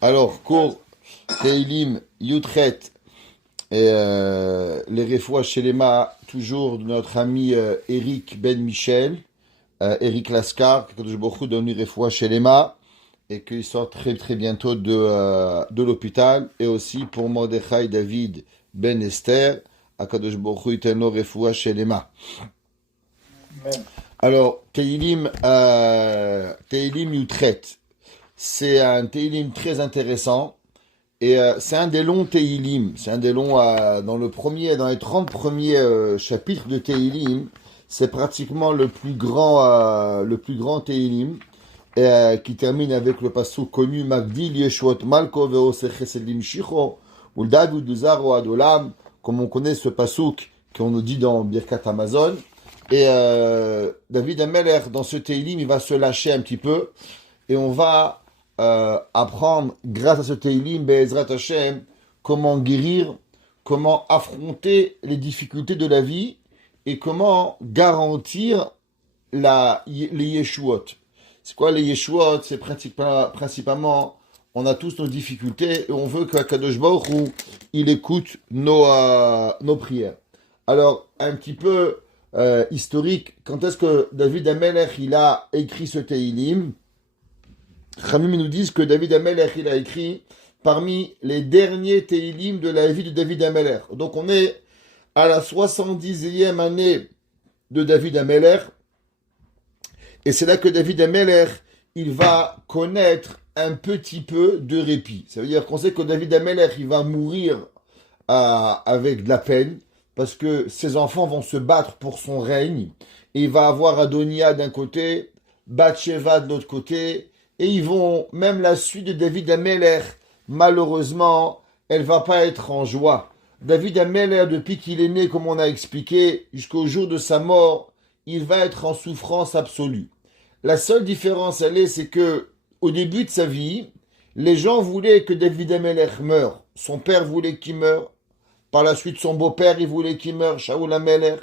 Alors, cours Teilim Yutret et les Refoua Shelema, toujours de notre ami Eric Ben Michel, Eric Lascar, que je beaucoup donne lui Refoua Shelema, et qu'il sort très très bientôt de l'hôpital, et aussi pour Mordechai David Ben Esther, à Kadosh Baruch Hu Yiteno Refoua Shelema. Amen. Alors, Teilim Yutret, c'est un Teilim très intéressant. Et c'est un des longs Teilim, c'est un des longs dans les 30 premiers chapitres de Teilim, c'est pratiquement le plus grand Teilim, qui termine avec le passage connu Magdil Yeshuot Malko Veose Chesedim Shicho ou David Duzaro Adolam, comme on connaît ce pasuk qu'on nous dit dans Birkat Amazon. Et David Ameler, dans ce Teilim, il va se lâcher un petit peu et on va apprendre, grâce à ce Teilim, Be'ezrat Hashem, comment guérir, comment affronter les difficultés de la vie et comment garantir les Yeshuot. C'est quoi les Yeshuot? C'est principalement, on a tous nos difficultés et on veut qu'Akadosh Baruch Hu, il écoute nos prières. Alors, un petit peu historique, quand est-ce que David Amelech, il a écrit ce Teilim? Khamim nous disent que David Amelech, il a écrit parmi les derniers Teilim de la vie de David Amelech. Donc on est à la 70e année de David Amelech. Et c'est là que David Amelech, il va connaître un petit peu de répit. Ça veut dire qu'on sait que David Amelech, il va mourir avec de la peine, parce que ses enfants vont se battre pour son règne. Et il va avoir Adonia d'un côté, Bathsheba de l'autre côté, et ils vont, même la suite de David Amelech, malheureusement, elle va pas être en joie. David Amelech, depuis qu'il est né, comme on a expliqué, jusqu'au jour de sa mort, il va être en souffrance absolue. La seule différence, elle est, c'est que, au début de sa vie, les gens voulaient que David Amelech meure. Son père voulait qu'il meure. Par la suite, son beau-père, il voulait qu'il meure, Shaoul Amelech.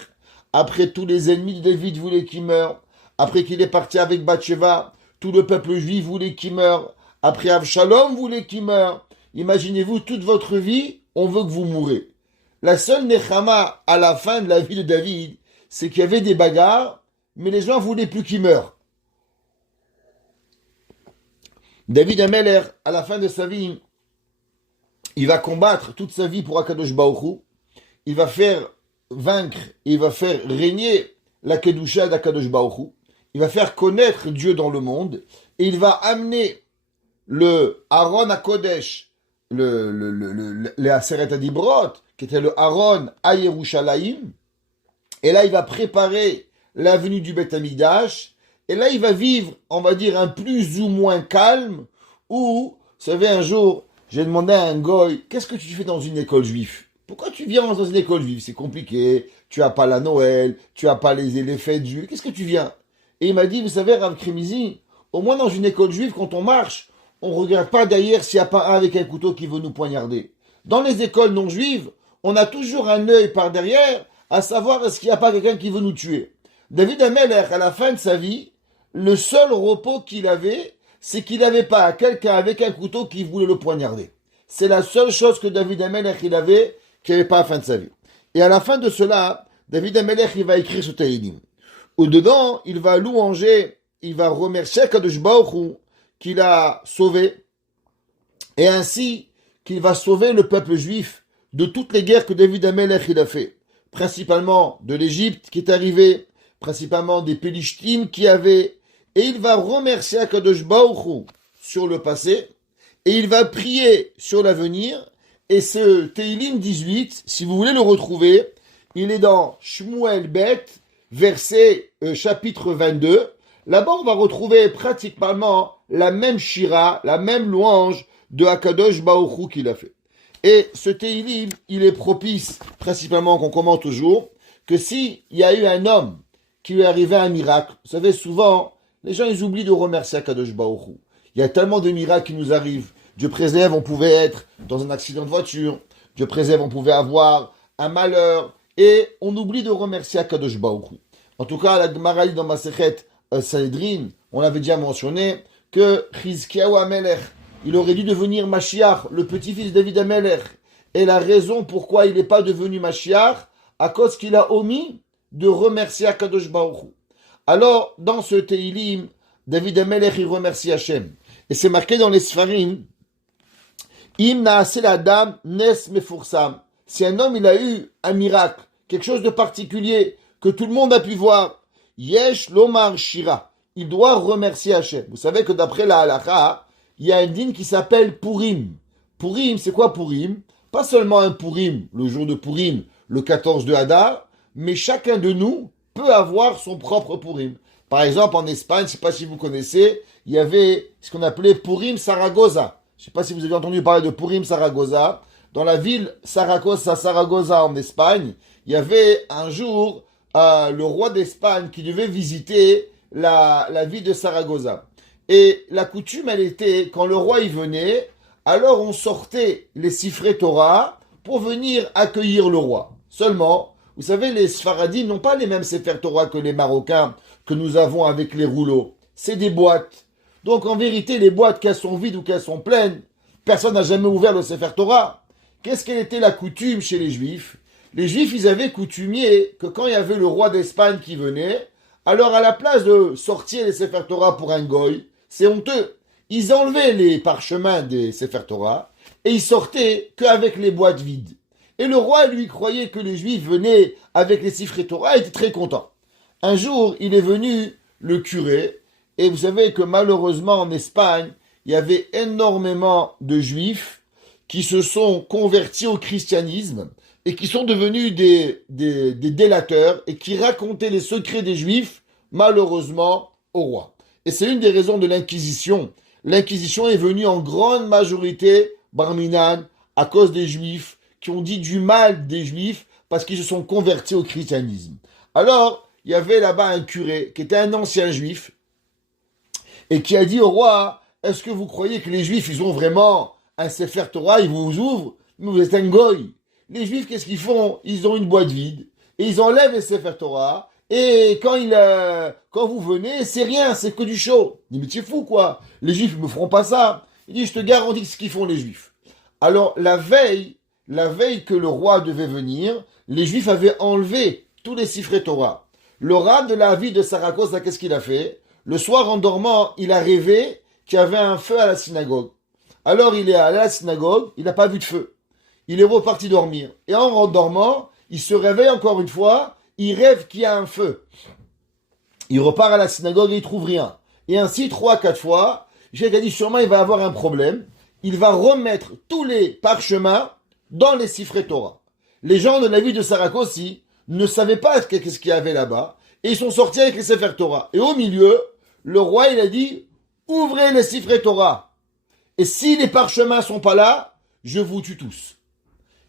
Après, tous les ennemis de David voulaient qu'il meure. Après qu'il est parti avec Bathsheba, tout le peuple juif voulait qu'il meure. Après, Avshalom voulait qu'il meure. Imaginez-vous, toute votre vie, on veut que vous mourrez. La seule Nechama à la fin de la vie de David, c'est qu'il y avait des bagarres, mais les gens voulaient plus qu'il meure. David Amelech, à la fin de sa vie, il va combattre toute sa vie pour Akadosh Baruch Hu. Il va faire vaincre, il va faire régner la Kedusha d'Akadosh Baruch Hu. Il va faire connaître Dieu dans le monde. Et il va amener le Aaron à Kodesh, le Aseret Adibrot, qui était le Aaron à Yerushalayim. Et là, il va préparer la venue du Beth Amikdash. Et là, il va vivre, on va dire, un plus ou moins calme. Où, vous savez, un jour, j'ai demandé à un goy, qu'est-ce que tu fais dans une école juive? Pourquoi tu viens dans une école juive? C'est compliqué. Tu as pas la Noël, tu as pas les fêtes juives. Qu'est-ce que tu viens? Et il m'a dit, vous savez, Rav Krimizi, au moins dans une école juive, quand on marche, on regarde pas derrière s'il n'y a pas un avec un couteau qui veut nous poignarder. Dans les écoles non juives, on a toujours un œil par derrière, à savoir est-ce qu'il n'y a pas quelqu'un qui veut nous tuer. David Amelech, à la fin de sa vie, le seul repos qu'il avait, c'est qu'il n'avait pas quelqu'un avec un couteau qui voulait le poignarder. C'est la seule chose que David Amelech il avait, qu'il n'avait pas à la fin de sa vie. Et à la fin de cela, David Amelech il va écrire ce Teilim. Au-dedans, il va louanger, il va remercier Kadosh Baruch Hu qu'il a sauvé, et ainsi qu'il va sauver le peuple juif de toutes les guerres que David Amelech il a fait, principalement de l'Égypte qui est arrivée, principalement des Pélishtim qui avaient, et il va remercier Kadosh Baruch Hu sur le passé, et il va prier sur l'avenir, et ce Teilim 18, si vous voulez le retrouver, il est dans Shmuel Bet, verset chapitre 22. Là-bas, on va retrouver pratiquement la même shira, la même louange de Akadosh Baruch Hu qu'il a fait. Et ce Teilim, il est propice, principalement qu'on commente toujours, que s'il y a eu un homme qui lui est arrivé un miracle, vous savez, souvent, les gens, ils oublient de remercier Akadosh Baruch Hu. Il y a tellement de miracles qui nous arrivent. Dieu préserve, on pouvait être dans un accident de voiture. Dieu préserve, on pouvait avoir un malheur. Et on oublie de remercier Akadosh Baruch Hu. En tout cas, la Gemara dans Masechet Sanhedrin, on avait déjà mentionné que Chizkiyahu Amelech, il aurait dû devenir Mashiach, le petit-fils de David Amelech. Et la raison pourquoi il n'est pas devenu Mashiach, à cause qu'il a omis de remercier Akadosh Baruch Hu. Alors, dans ce Teilim, David Amelech, il remercie Hachem. Et c'est marqué dans les Sfarim, Im naase la dame nes mefursam. Si un homme, il a eu un miracle, quelque chose de particulier, que tout le monde a pu voir, yesh lomar shira. Il doit remercier Hachem. Vous savez que d'après la halakha, il y a un dîne qui s'appelle Purim. Purim, c'est quoi Purim? Pas seulement un Purim, le jour de Purim, le 14 de Hadar, mais chacun de nous peut avoir son propre Purim. Par exemple, en Espagne, je ne sais pas si vous connaissez, il y avait ce qu'on appelait Purim Saragossa. Je ne sais pas si vous avez entendu parler de Purim Saragossa. Dans la ville Saragossa en Espagne, il y avait un jour le roi d'Espagne qui devait visiter la ville de Saragossa. Et la coutume, elle était, quand le roi y venait, alors on sortait les siffrés Torah pour venir accueillir le roi. Seulement, vous savez, les Sfaradim n'ont pas les mêmes Sefer Torah que les Marocains que nous avons avec les rouleaux. C'est des boîtes. Donc en vérité, les boîtes, qu'elles sont vides ou qu'elles sont pleines, personne n'a jamais ouvert le Sefer Torah. Qu'est-ce qu'elle était la coutume chez les Juifs? Les Juifs, ils avaient coutumier que quand il y avait le roi d'Espagne qui venait, alors à la place de sortir les Sefer Torah pour un goy, c'est honteux. Ils enlevaient les parchemins des Sefer Torah et ils sortaient qu'avec les boîtes vides. Et le roi, lui, croyait que les Juifs venaient avec les Sifrei Torah et était très content. Un jour, il est venu le curé, et vous savez que malheureusement en Espagne, il y avait énormément de Juifs qui se sont convertis au christianisme et qui sont devenus des délateurs et qui racontaient les secrets des Juifs, malheureusement, au roi. Et c'est une des raisons de l'Inquisition. L'Inquisition est venue en grande majorité, Barminan, à cause des Juifs, qui ont dit du mal des Juifs parce qu'ils se sont convertis au christianisme. Alors, il y avait là-bas un curé qui était un ancien Juif et qui a dit au roi, est-ce que vous croyez que les Juifs, ils ont vraiment un Sefer Torah, ils vous ouvrent, mais vous êtes un goy. Les Juifs, qu'est-ce qu'ils font? Ils ont une boîte vide et ils enlèvent les Sefer Torah et quand vous venez, c'est rien, c'est que du show. Il dit, mais tu es fou quoi, les Juifs ne me feront pas ça. Il dit, je te garantis ce qu'ils font les Juifs. Alors, la veille que le roi devait venir, les Juifs avaient enlevé tous les Sifrei Torah. Le rab de la ville de Saragosse, qu'est-ce qu'il a fait? Le soir, en dormant, il a rêvé qu'il y avait un feu à la synagogue. Alors, il est allé à la synagogue, il n'a pas vu de feu. Il est reparti dormir. Et en dormant, il se réveille encore une fois, il rêve qu'il y a un feu. Il repart à la synagogue et il trouve rien. Et ainsi, 3-4 fois, j'ai dit sûrement il va avoir un problème. Il va remettre tous les parchemins dans les Sifrei Torah. Les gens de la ville de Sarakossi ne savaient pas qu'est-ce qu'il y avait là-bas, et ils sont sortis avec les Sefer Torah. Et au milieu, le roi, il a dit, ouvrez les Sifrei Torah. Et si les parchemins sont pas là, je vous tue tous.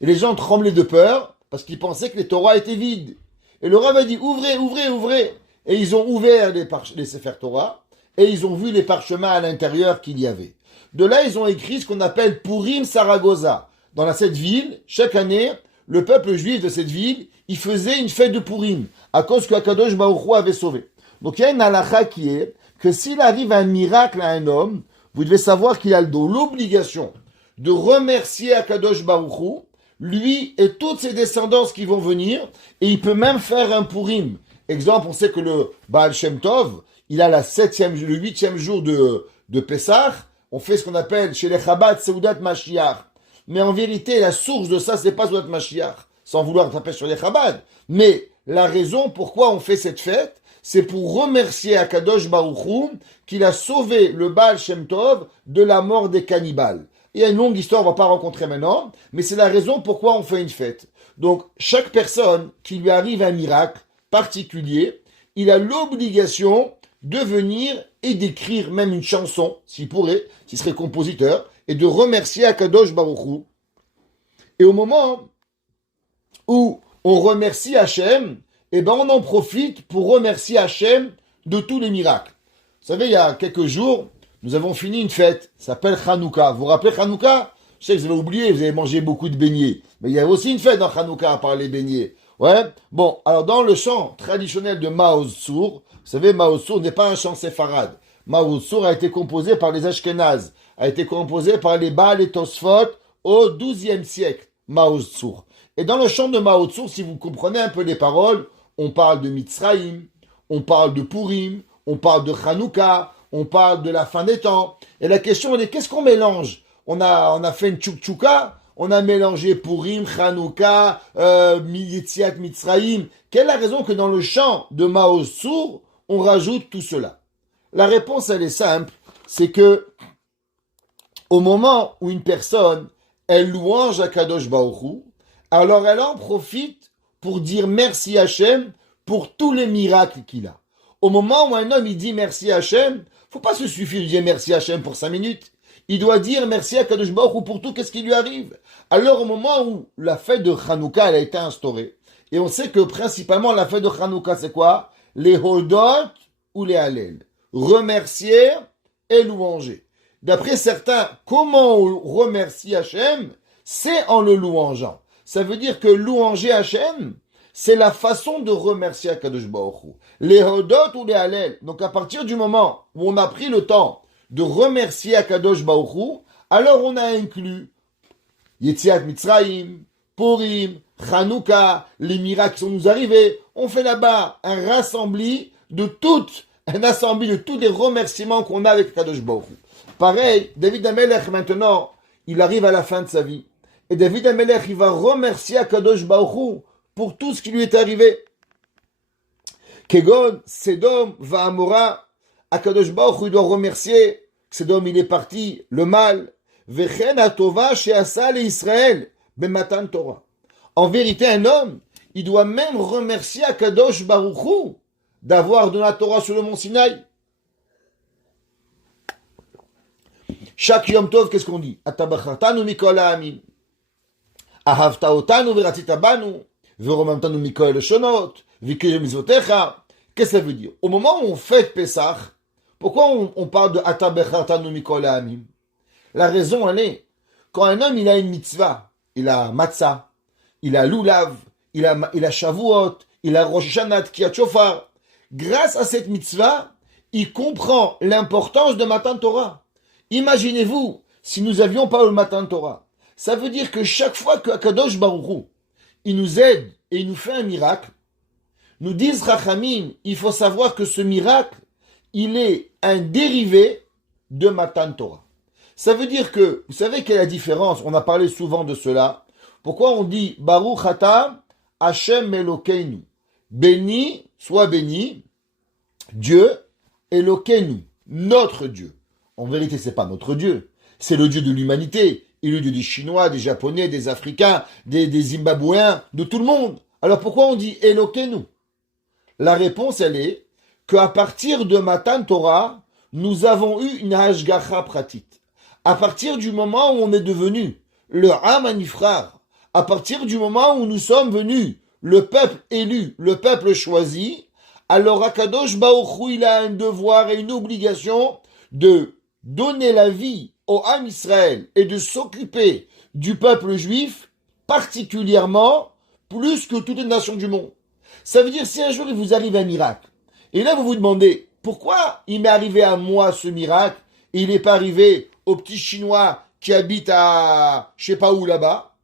Et les gens tremblaient de peur, parce qu'ils pensaient que les Torah étaient vides. Et le roi a dit, ouvrez, ouvrez, ouvrez. Et ils ont ouvert les Sefer Torah, et ils ont vu les parchemins à l'intérieur qu'il y avait. De là, ils ont écrit ce qu'on appelle Purim Saragossa. Dans cette ville, chaque année, le peuple juif de cette ville, il faisait une fête de Purim, à cause que Akadosh Baruch Hu avait sauvé. Donc il y a une halakha qui est que s'il arrive un miracle à un homme, vous devez savoir qu'il a l'obligation de remercier Akadosh Baruch Hu, lui et toutes ses descendances qui vont venir, et il peut même faire un Purim. Exemple, on sait que le Baal Shem Tov, il a le 8e jour de Pessah, on fait ce qu'on appelle chez les Chabad Seudat Mashiach. Mais en vérité, la source de ça, c'est pas Seudat Mashiach, sans vouloir taper sur les Chabad. Mais la raison pourquoi on fait cette fête, c'est pour remercier Akadosh Baruch Hu qu'il a sauvé le Baal Shem Tov de la mort des cannibales. Il y a une longue histoire, on va pas rencontrer maintenant, mais c'est la raison pourquoi on fait une fête. Donc, chaque personne qui lui arrive un miracle particulier, il a l'obligation de venir et d'écrire même une chanson, s'il pourrait, s'il serait compositeur, et de remercier Akadosh Baruch Hu. Et au moment où on remercie Hachem, eh ben on en profite pour remercier Hachem de tous les miracles. Vous savez, il y a quelques jours, nous avons fini une fête, ça s'appelle Hanouka. Vous vous rappelez Hanouka? Je sais que vous avez oublié, vous avez mangé beaucoup de beignets. Mais il y a aussi une fête dans Hanouka à part les beignets. Ouais. Bon, alors dans le chant traditionnel de Maoz Tzur, vous savez, Maoz Tzur n'est pas un chant séfarade. Maoz Tzur a été composé par les Ashkénazes. a été composé par les Baal et Tosfot au XIIe siècle, Mao Tzur. Et dans le chant de Mao Tzur, si vous comprenez un peu les paroles, on parle de Mitzrayim, on parle de Purim, on parle de Hanouka, on parle de la fin des temps. Et la question est, qu'est-ce qu'on mélange? On a fait une tchouk-tchouka, on a mélangé Purim, Hanouka, Yetziat Mitzrayim. Quelle est la raison que dans le chant de Mao Tzur, on rajoute tout cela? La réponse, elle est simple, c'est que au moment où une personne, elle louange à Kadosh Baruch Hu, alors elle en profite pour dire merci Hachem pour tous les miracles qu'il a. Au moment où un homme il dit merci Hachem, faut pas se suffire de dire merci Hachem pour 5 minutes. Il doit dire merci à Kadosh Baruch Hu pour tout qu'est-ce qui lui arrive. Alors au moment où la fête de Hanouka elle a été instaurée, et on sait que principalement la fête de Hanouka c'est quoi? Les Hodot ou les Hallel. Remercier et louanger. D'après certains, comment on remercie Hachem? C'est en le louangeant. Ça veut dire que louanger Hachem, c'est la façon de remercier Akadosh Baruch Hu. Les Hodot ou les Hallel. Donc à partir du moment où on a pris le temps de remercier Akadosh Baruch Hu, alors on a inclus Yetziat Mitzrayim, Purim, Hanouka, les miracles qui sont nous arrivés. On fait là-bas un rassembli de toutes les remerciements qu'on a avec Akadosh Baruch Hu. Pareil, David HaMelech maintenant, il arrive à la fin de sa vie. Et David HaMelech, il va remercier Akadosh Baruch Hu pour tout ce qui lui est arrivé. Kegon, Sedom, Va'amora, Akadosh Baruch Hu, il doit remercier. Sedom, il est parti, le mal. Vechen atova she'asa l'Israël, bematan Torah. En vérité, un homme, il doit même remercier Akadosh Baruch Hu d'avoir donné la Torah sur le mont Sinaï. Chaque Yom Tov, qu'est-ce qu'on dit? Atabachartanu mikol ha'amim. Ahavta otanu veratzita banu. Veromamtanu mikol shonot. Vikir mitzvotecha. Qu'est-ce que ça veut dire? Au moment où on fête Pessah, pourquoi on parle de Atabachartanu mikol ha'amim? La raison, elle est, quand un homme, il a une mitzvah, il a matzah, il a lulav, il a shavuot, il a Rosh Hashanah, Kriyat Shofar. Grâce à cette mitzvah, il comprend l'importance de Matan Torah. Imaginez-vous, si nous avions pas le Matan Torah, ça veut dire que chaque fois que Akadosh Baruch Hu, il nous aide et il nous fait un miracle, nous disent Rachamim, il faut savoir que ce miracle, il est un dérivé de Matan Torah. Ça veut dire que, vous savez quelle est la différence? On a parlé souvent de cela. Pourquoi on dit Baruch Ata Hashem Elokeinu? Béni, soit béni, Dieu Elokeinu, notre Dieu. En vérité, c'est pas notre Dieu. C'est le Dieu de l'humanité. Il est le Dieu des Chinois, des Japonais, des Africains, des Zimbabwéens, de tout le monde. Alors pourquoi on dit Elokeinu? La réponse, elle est qu'à partir de Matan Torah, nous avons eu une hashgacha pratit. À partir du moment où on est devenu le Am Hanifrar, à partir du moment où nous sommes venus le peuple élu, le peuple choisi, alors Akadosh Baruch Hu, il a un devoir et une obligation de donner la vie au Am Israël et de s'occuper du peuple juif particulièrement plus que toutes les nations du monde. Ça veut dire si un jour il vous arrive un miracle, et là vous vous demandez pourquoi il m'est arrivé à moi ce miracle et il n'est pas arrivé au petit Chinois qui habite à je sais pas où là-bas,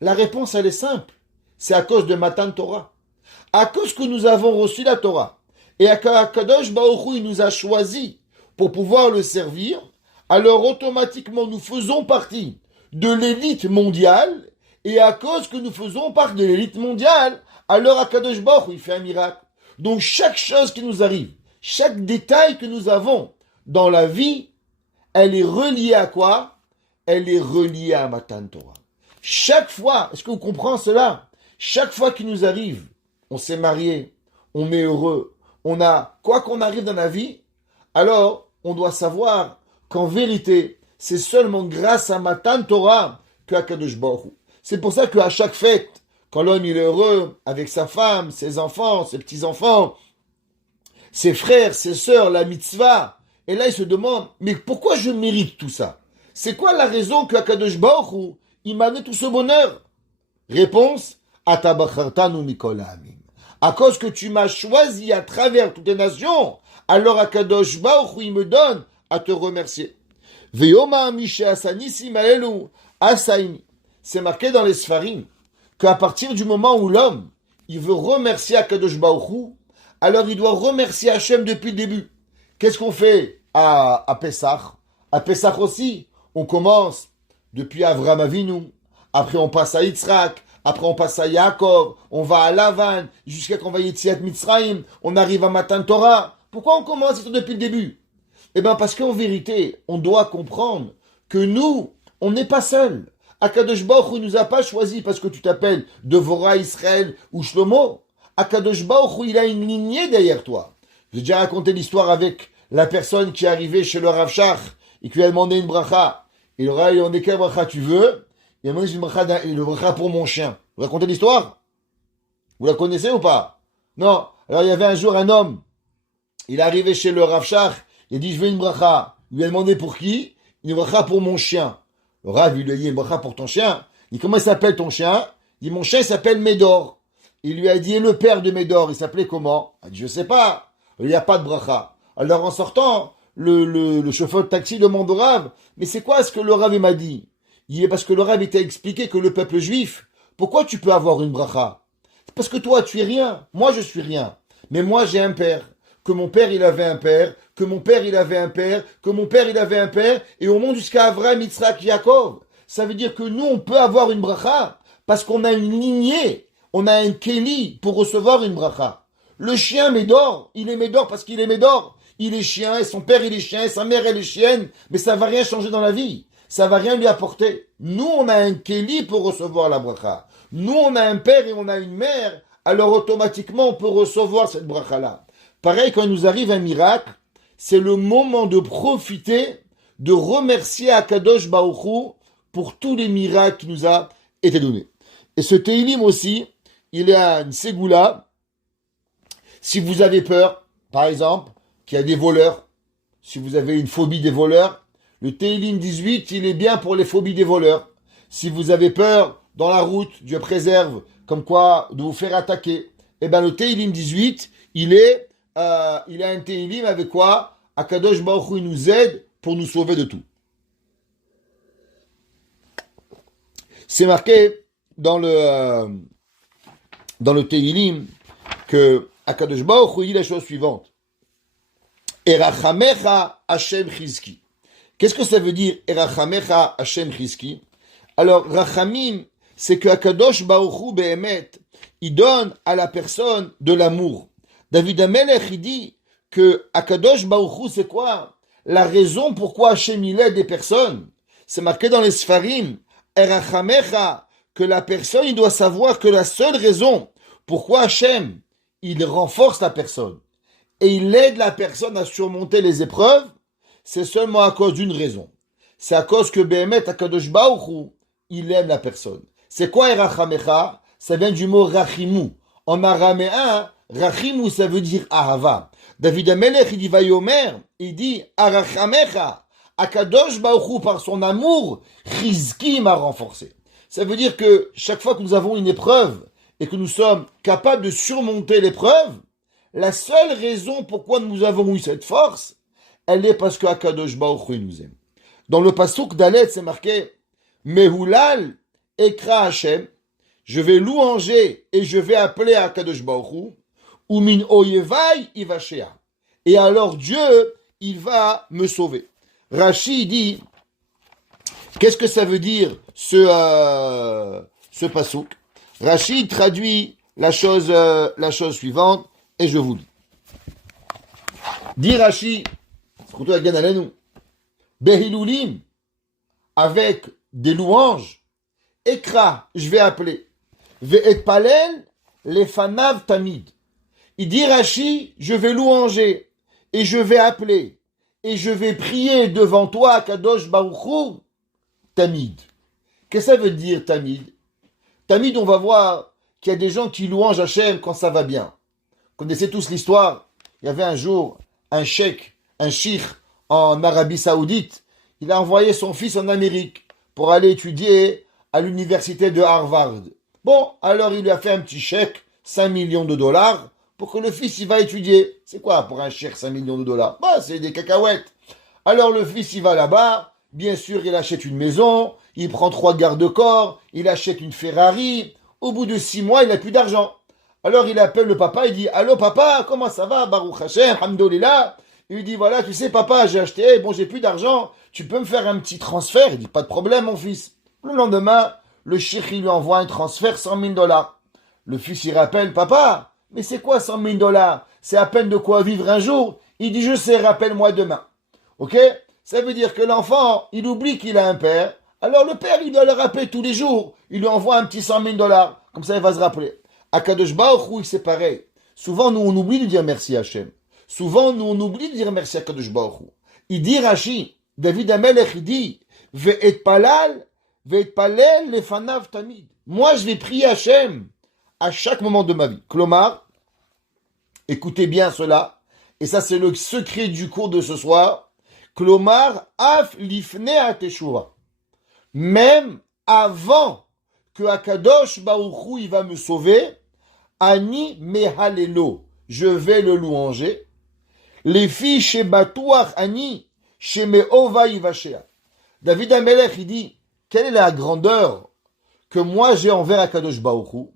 la réponse elle est simple, c'est à cause de Matan Torah. À cause que nous avons reçu la Torah et à Kadosh Baruch Hu il nous a choisi pour pouvoir le servir, alors automatiquement nous faisons partie de l'élite mondiale, et à cause que nous faisons partie de l'élite mondiale, alors Akadosh Baruch Hu, il fait un miracle. Donc chaque chose qui nous arrive, chaque détail que nous avons dans la vie, elle est reliée à quoi? Elle est reliée à Matan Torah. Chaque fois, est-ce que vous comprenez cela? Chaque fois qu'il nous arrive, on s'est marié, on est heureux, on a, quoi qu'on arrive dans la vie, alors on doit savoir qu'en vérité, c'est seulement grâce à Matan Torah que Akadosh Baruch Hu. C'est pour ça qu'à chaque fête, quand l'homme il est heureux avec sa femme, ses enfants, ses petits-enfants, ses frères, ses sœurs, la mitzvah, et là il se demande, mais pourquoi je mérite tout ça? C'est quoi la raison que Akadosh Baruch Hu, il m'a donné tout ce bonheur? Réponse, Atabachartanu mikol ha'amim. À cause que tu m'as choisi à travers toutes les nations, alors Akadosh Baruch Hu, il me donne à te remercier. Ve'yoma mishe asanissim alelu asaini. C'est marqué dans les Sfarim qu'à partir du moment où l'homme, il veut remercier Akadosh Baruch Hu, alors il doit remercier Hachem depuis le début. Qu'est-ce qu'on fait à Pessah? À Pessah aussi, on commence depuis Avraham Avinu, après on passe à Yitzhak, après on passe à Yaakov, on va à Lavan, jusqu'à qu'on va à Yetziat Mitzrayim, on arrive à Matan Torah. Pourquoi on commence depuis le début? Eh bien parce qu'en vérité, on doit comprendre que nous, on n'est pas seuls. Akadosh Baruch Hu nous a pas choisi parce que tu t'appelles Devorah Israël ou Shlomo. Akadosh Baruch Hu, il a une lignée derrière toi. J'ai déjà raconté l'histoire avec la personne qui est arrivée chez le Rav Shach et qui lui a demandé une bracha. Il leur a demandé quelle bracha tu veux. Il a demandé une bracha pour mon chien. Vous racontez l'histoire? Vous la connaissez ou pas? Non. Alors il y avait un jour un homme. Il est arrivé chez le Rav Shach. Il a dit je veux une bracha. Il lui a demandé pour qui? Une bracha pour mon chien. Le Rav lui a dit une bracha pour ton chien. Il dit comment il s'appelle ton chien? Il dit mon chien il s'appelle Médor. Il lui a dit, et le père de Médor, il s'appelait comment? Il a dit, je sais pas. Il n'y a pas de bracha. Alors en sortant, le chauffeur de taxi demande au Rav, mais c'est quoi ce que le Rav m'a dit? Il dit, parce que le Rav t'a expliqué que le peuple juif, pourquoi tu peux avoir une bracha? C'est parce que toi, tu es rien. Moi, je suis rien. Mais moi, j'ai un père. Que mon père, il avait un père. Que mon père, il avait un père. Que mon père, il avait un père. Et on monte jusqu'à Avraham, Yitzhak, Yaakov. Ça veut dire que nous, on peut avoir une bracha parce qu'on a une lignée. On a un Kéli pour recevoir une bracha. Le chien Médor, il est Médor parce qu'il est Médor. Il est chien, et son père il est chien, et sa mère elle est chienne, mais ça va rien changer dans la vie. Ça va rien lui apporter. Nous, on a un Kéli pour recevoir la bracha. Nous, on a un père et on a une mère, alors automatiquement on peut recevoir cette bracha-là. Pareil, quand il nous arrive un miracle, c'est le moment de profiter, de remercier Akadosh Baruch Hu pour tous les miracles qui nous a été donnés. Et ce Teilim aussi, il y a une ségoula. Si vous avez peur, par exemple, qu'il y a des voleurs, si vous avez une phobie des voleurs, le Teilim 18, il est bien pour les phobies des voleurs. Si vous avez peur dans la route, Dieu préserve, comme quoi de vous faire attaquer, eh ben le Teilim 18, il a un Teilim avec quoi Akadosh Baruch Hu nous aide pour nous sauver de tout. C'est marqué dans le Teilim que Akadosh Baruch Hu dit la chose suivante. Erachamecha Hashem Chizki. Qu'est-ce que ça veut dire Erachamecha Hashem Chizki? Alors, Rachamim, c'est que Akadosh Baruch Hu Behemet, il donne à la personne de l'amour. David Amelech, il dit que Akadosh Baruch Hu, c'est quoi? La raison pourquoi Hashem il aide des personnes. C'est marqué dans les Sfarim. Erachamecha, que la personne, il doit savoir que la seule raison pourquoi Hashem, il renforce la personne et il aide la personne à surmonter les épreuves, c'est seulement à cause d'une raison. C'est à cause que Behemet Akadosh Baruch Hu, il aime la personne. C'est quoi Erachamecha? Ça vient du mot Rachimu. En araméen, Rachimu, ça veut dire Ahava. David Amelech, il dit Vayomer, il dit Arachamecha. Akadosh Baruch Hu, par son amour, Chizki m'a renforcé. Ça veut dire que chaque fois que nous avons une épreuve et que nous sommes capables de surmonter l'épreuve, la seule raison pourquoi nous avons eu cette force, elle est parce que Akadosh Baruch Hu nous aime. Dans le pasuk d'Alet, c'est marqué Mehulal Ekra Hashem, je vais louanger et je vais appeler Akadosh Baruch Hu, ou min oyevai ivashea. Et alors Dieu, il va me sauver. Rashi dit, qu'est-ce que ça veut dire ce pasuk? Rashi traduit la chose suivante, et je vous lis. Dit Rashi, Behilulim, avec des louanges, Ekra, je vais appeler, Ve'etpalel lefanav tamid. Il dit Rashi, je vais louanger, et je vais appeler, et je vais prier devant toi, Kadosh Baruch Hu, Tamid. Qu'est-ce que ça veut dire, Tamid? Tamid, on va voir qu'il y a des gens qui louangent Hachem quand ça va bien. Vous connaissez tous l'histoire. Il y avait un jour un cheikh, un cheikh en Arabie Saoudite. Il a envoyé son fils en Amérique pour aller étudier à l'université de Harvard. Bon, alors il lui a fait un petit chèque, 5 millions de dollars, pour que le fils il va étudier. C'est quoi pour un cheikh 5 millions de dollars? Bah, c'est des cacahuètes. Alors le fils il va là-bas, bien sûr, il achète une maison, il prend 3 garde-corps, il achète une Ferrari. Au bout de 6 mois, il n'a plus d'argent. Alors il appelle le papa, il dit, allô papa, comment ça va, Baruch Hashem, Hamdolillah. Il lui dit, voilà, tu sais papa, j'ai acheté, bon, j'ai plus d'argent, tu peux me faire un petit transfert? Il dit, pas de problème mon fils. Le lendemain, le shir lui envoie un transfert, $100,000. Le fils, il rappelle, papa, mais c'est quoi $100,000? C'est à peine de quoi vivre un jour. Il dit, je sais, rappelle-moi demain. Ok? Ça veut dire que l'enfant, il oublie qu'il a un père. Alors le père, il doit le rappeler tous les jours. Il lui envoie un petit $100,000. Comme ça, il va se rappeler. À Kadosh Baruch Hu, c'est pareil. Souvent, nous, on oublie de dire merci à Hachem. Souvent, nous, on oublie de dire merci à Kadosh Baruch Hu. Il dit Rashi, David Amelech, il dit, Ve'et palal lefanav tamid. Moi, je vais prier Hachem à chaque moment de ma vie. Klomar, écoutez bien cela. Et ça, c'est le secret du cours de ce soir. Klomar, af lifne ateshua. Même avant que Akadosh Baruch Hu, il va me sauver, Ani mehalelo, je vais le louanger. Les filles chez Batouach Ani, chez Mehova Ivashea. David Amelech, il dit, quelle est la grandeur que moi j'ai envers Akadosh Baruch Hu?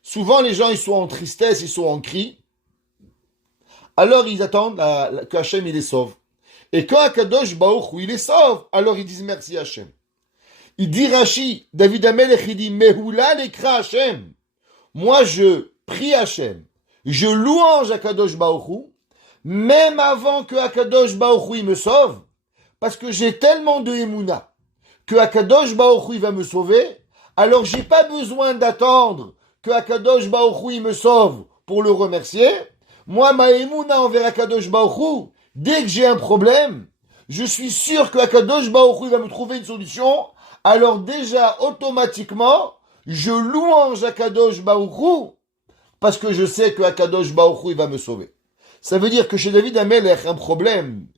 Souvent les gens, ils sont en tristesse, ils sont en cri. Alors ils attendent que Hachem il les sauve. Et quand Akadosh Baruch Hu, il les sauve, alors ils disent merci Hachem. Il dit Rashi, David Amelech, il dit, Mehula lekra Hachem. Moi je prie Hachem, je louange Akadosh Baruch Hu, même avant que Akadosh Baruch Hu me sauve, parce que j'ai tellement de Emouna que Akadosh Baruch Hu va me sauver, alors j'ai pas besoin d'attendre que Akadosh Baruch Hu me sauve pour le remercier. Moi, ma Emouna envers Akadosh Baruch Hu, dès que j'ai un problème, je suis sûr que Akadosh Baruch Hu va me trouver une solution, alors déjà, automatiquement, je louange Akadosh Baruch Hu, parce que je sais que Akadosh Baruch Hu, il va me sauver. Ça veut dire que chez David Amelech, un problème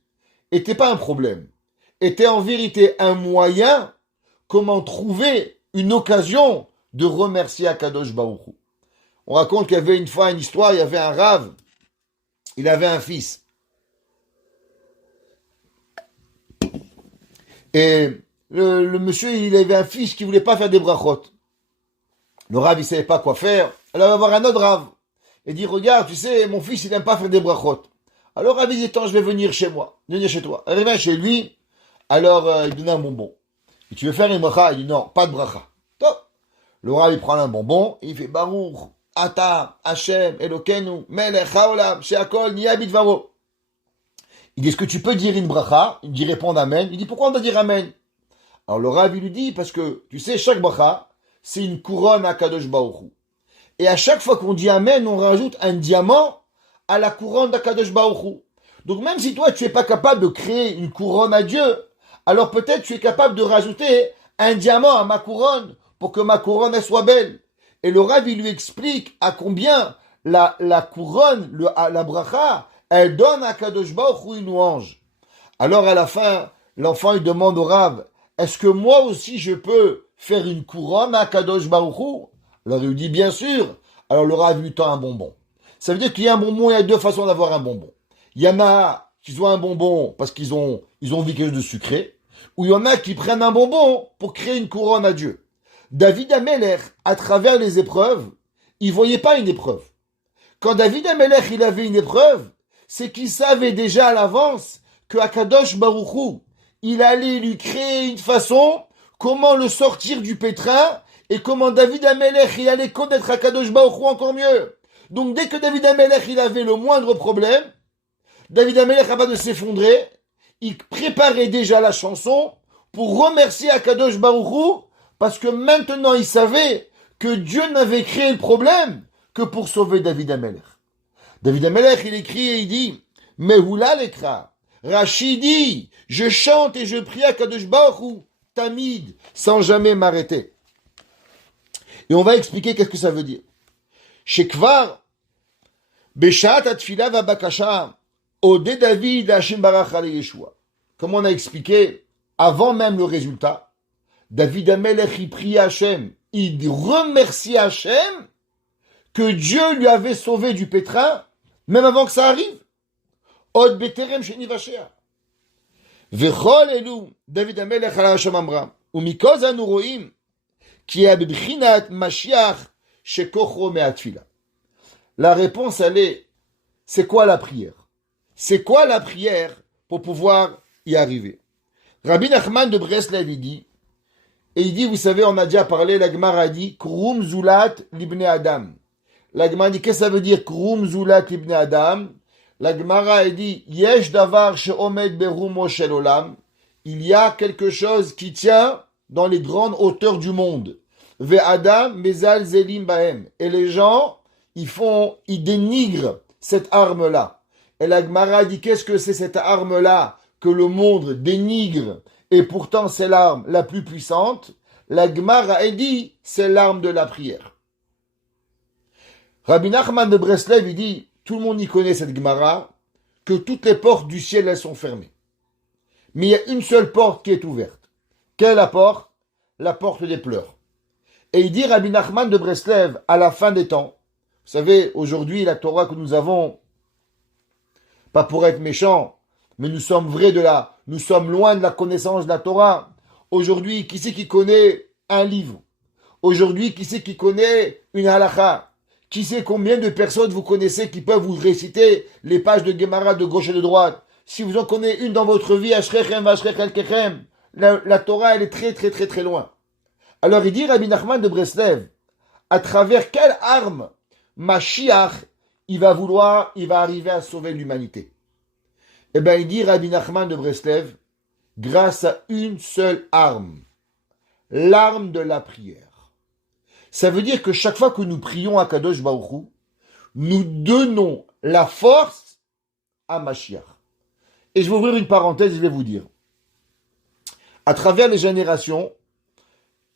était pas un problème, était en vérité un moyen comment trouver une occasion de remercier Akadosh Baruch Hu. On raconte qu'il y avait une fois une histoire, il y avait un rave, il avait un fils. Et le monsieur, il avait un fils qui voulait pas faire des brachot. Le rave, il savait pas quoi faire. Alors, il va voir un autre rave. Il dit, regarde, tu sais, mon fils, il n'aime pas faire des brachot. Alors, rave, il dit, attends, je vais venir chez moi. Venir chez toi. Il revient chez lui. Alors, il donne un bonbon. Et tu veux faire une bracha? Il dit, non, pas de bracha. Top. Le rave, il prend un bonbon. Et il fait, Baruch, Ata, Hashem, Elokeinu, Melech, Haolam, Sheakol, Niyabit, Varo. Il dit, est-ce que tu peux dire une bracha? Il dit, répondre Amen. Il dit, pourquoi on doit dire Amen? Alors, le rave, il lui dit, parce que, tu sais, chaque bracha, c'est une couronne à Kadosh Baruch Hu. Et à chaque fois qu'on dit Amen, on rajoute un diamant à la couronne d'Akadosh Baruch Hu. Donc même si toi, tu n'es pas capable de créer une couronne à Dieu, alors peut-être tu es capable de rajouter un diamant à ma couronne pour que ma couronne elle soit belle. Et le Rav, il lui explique à combien la couronne, la bracha, elle donne à Kadosh Baruch Hu une louange. Alors à la fin, l'enfant il demande au Rav, est-ce que moi aussi je peux faire une couronne à Kadosh Baruch Hu? Alors il lui dit bien sûr. Alors le Rav lui tend un bonbon. Ça veut dire qu'il y a un bonbon, il y a deux façons d'avoir un bonbon. Il y en a qui ont un bonbon parce qu'ils ont vu quelque chose de sucré, ou il y en a qui prennent un bonbon pour créer une couronne à Dieu. David Amelech, à travers les épreuves, il voyait pas une épreuve. Quand David Amelech, il avait une épreuve, c'est qu'il savait déjà à l'avance que Akadosh Baruch Hu, il allait lui créer une façon comment le sortir du pétrin et comment David Amelech, il allait connaître Akadosh Baruch Hu encore mieux. Donc dès que David Amelech, il avait le moindre problème, David Amelech, avant de s'effondrer, il préparait déjà la chanson pour remercier Akadosh Baruch Hu, parce que maintenant il savait que Dieu n'avait créé le problème que pour sauver David Amelech. David Amelech, il écrit et il dit, Mehula lekra, Rashi dit, je chante et je prie Akadosh Baruch Hu, tamid, sans jamais m'arrêter. Et on va expliquer qu'est-ce que ça veut dire. Shekvar, Beshat atfila va bakasha, Ode David Hashem barach ale Yeshua. Comme on a expliqué, avant même le résultat, David Amelech, il prie Hachem, il remercie Hachem que Dieu lui avait sauvé du pétrin, même avant que ça arrive. Od beterem sheni vashea. Vechol elu, David Amelech ala Hashem amra. Umikoz anu roim, ki est bebchinat Mashiach shekochro me'atfila. La réponse, elle est, c'est quoi la prière? C'est quoi la prière pour pouvoir y arriver? Rabbi Nachman de Breslev, il dit, et il dit, vous savez, on a déjà parlé, la Gemara a dit, Krum Zulat Libne Adam. La Gemara dit, qu'est-ce que ça veut dire, Krum Zulat Libne Adam? La Gemara a dit, Yesh Davar Sheomed Berumo Shel Olam. Il y a quelque chose qui tient dans les grandes hauteurs du monde. Ve Adam Mezal Zelim Bahem. Et les gens, ils dénigrent cette arme-là. Et la Gemara dit, qu'est-ce que c'est cette arme-là que le monde dénigre? Et pourtant, c'est l'arme la plus puissante. La Gemara a dit, c'est l'arme de la prière. Rabbi Nachman de Breslev, il dit, tout le monde y connaît cette Gemara, que toutes les portes du ciel, elles sont fermées. Mais il y a une seule porte qui est ouverte. Quelle est la porte? La porte des pleurs. Et il dit, Rabbi Nachman de Breslev, à la fin des temps, vous savez, aujourd'hui, la Torah que nous avons, pas pour être méchants, mais nous sommes nous sommes loin de la connaissance de la Torah. Aujourd'hui, qui c'est qui connaît un livre? Aujourd'hui, qui c'est qui connaît une halakha? Qui sait combien de personnes vous connaissez qui peuvent vous réciter les pages de Gemara de gauche et de droite? Si vous en connaissez une dans votre vie, Ashrechem, Ashrech Elkechem, la Torah, elle est très, très, très, très loin. Alors, il dit, Rabbi Nachman de Breslev, à travers quelle arme Mashiach, il va arriver à sauver l'humanité? Eh bien, il dit, Rabbi Nachman de Breslev, grâce à une seule arme, l'arme de la prière. Ça veut dire que chaque fois que nous prions à Kadosh Baruch Hu, nous donnons la force à Mashiach. Et je vais ouvrir une parenthèse, je vais vous dire. À travers les générations,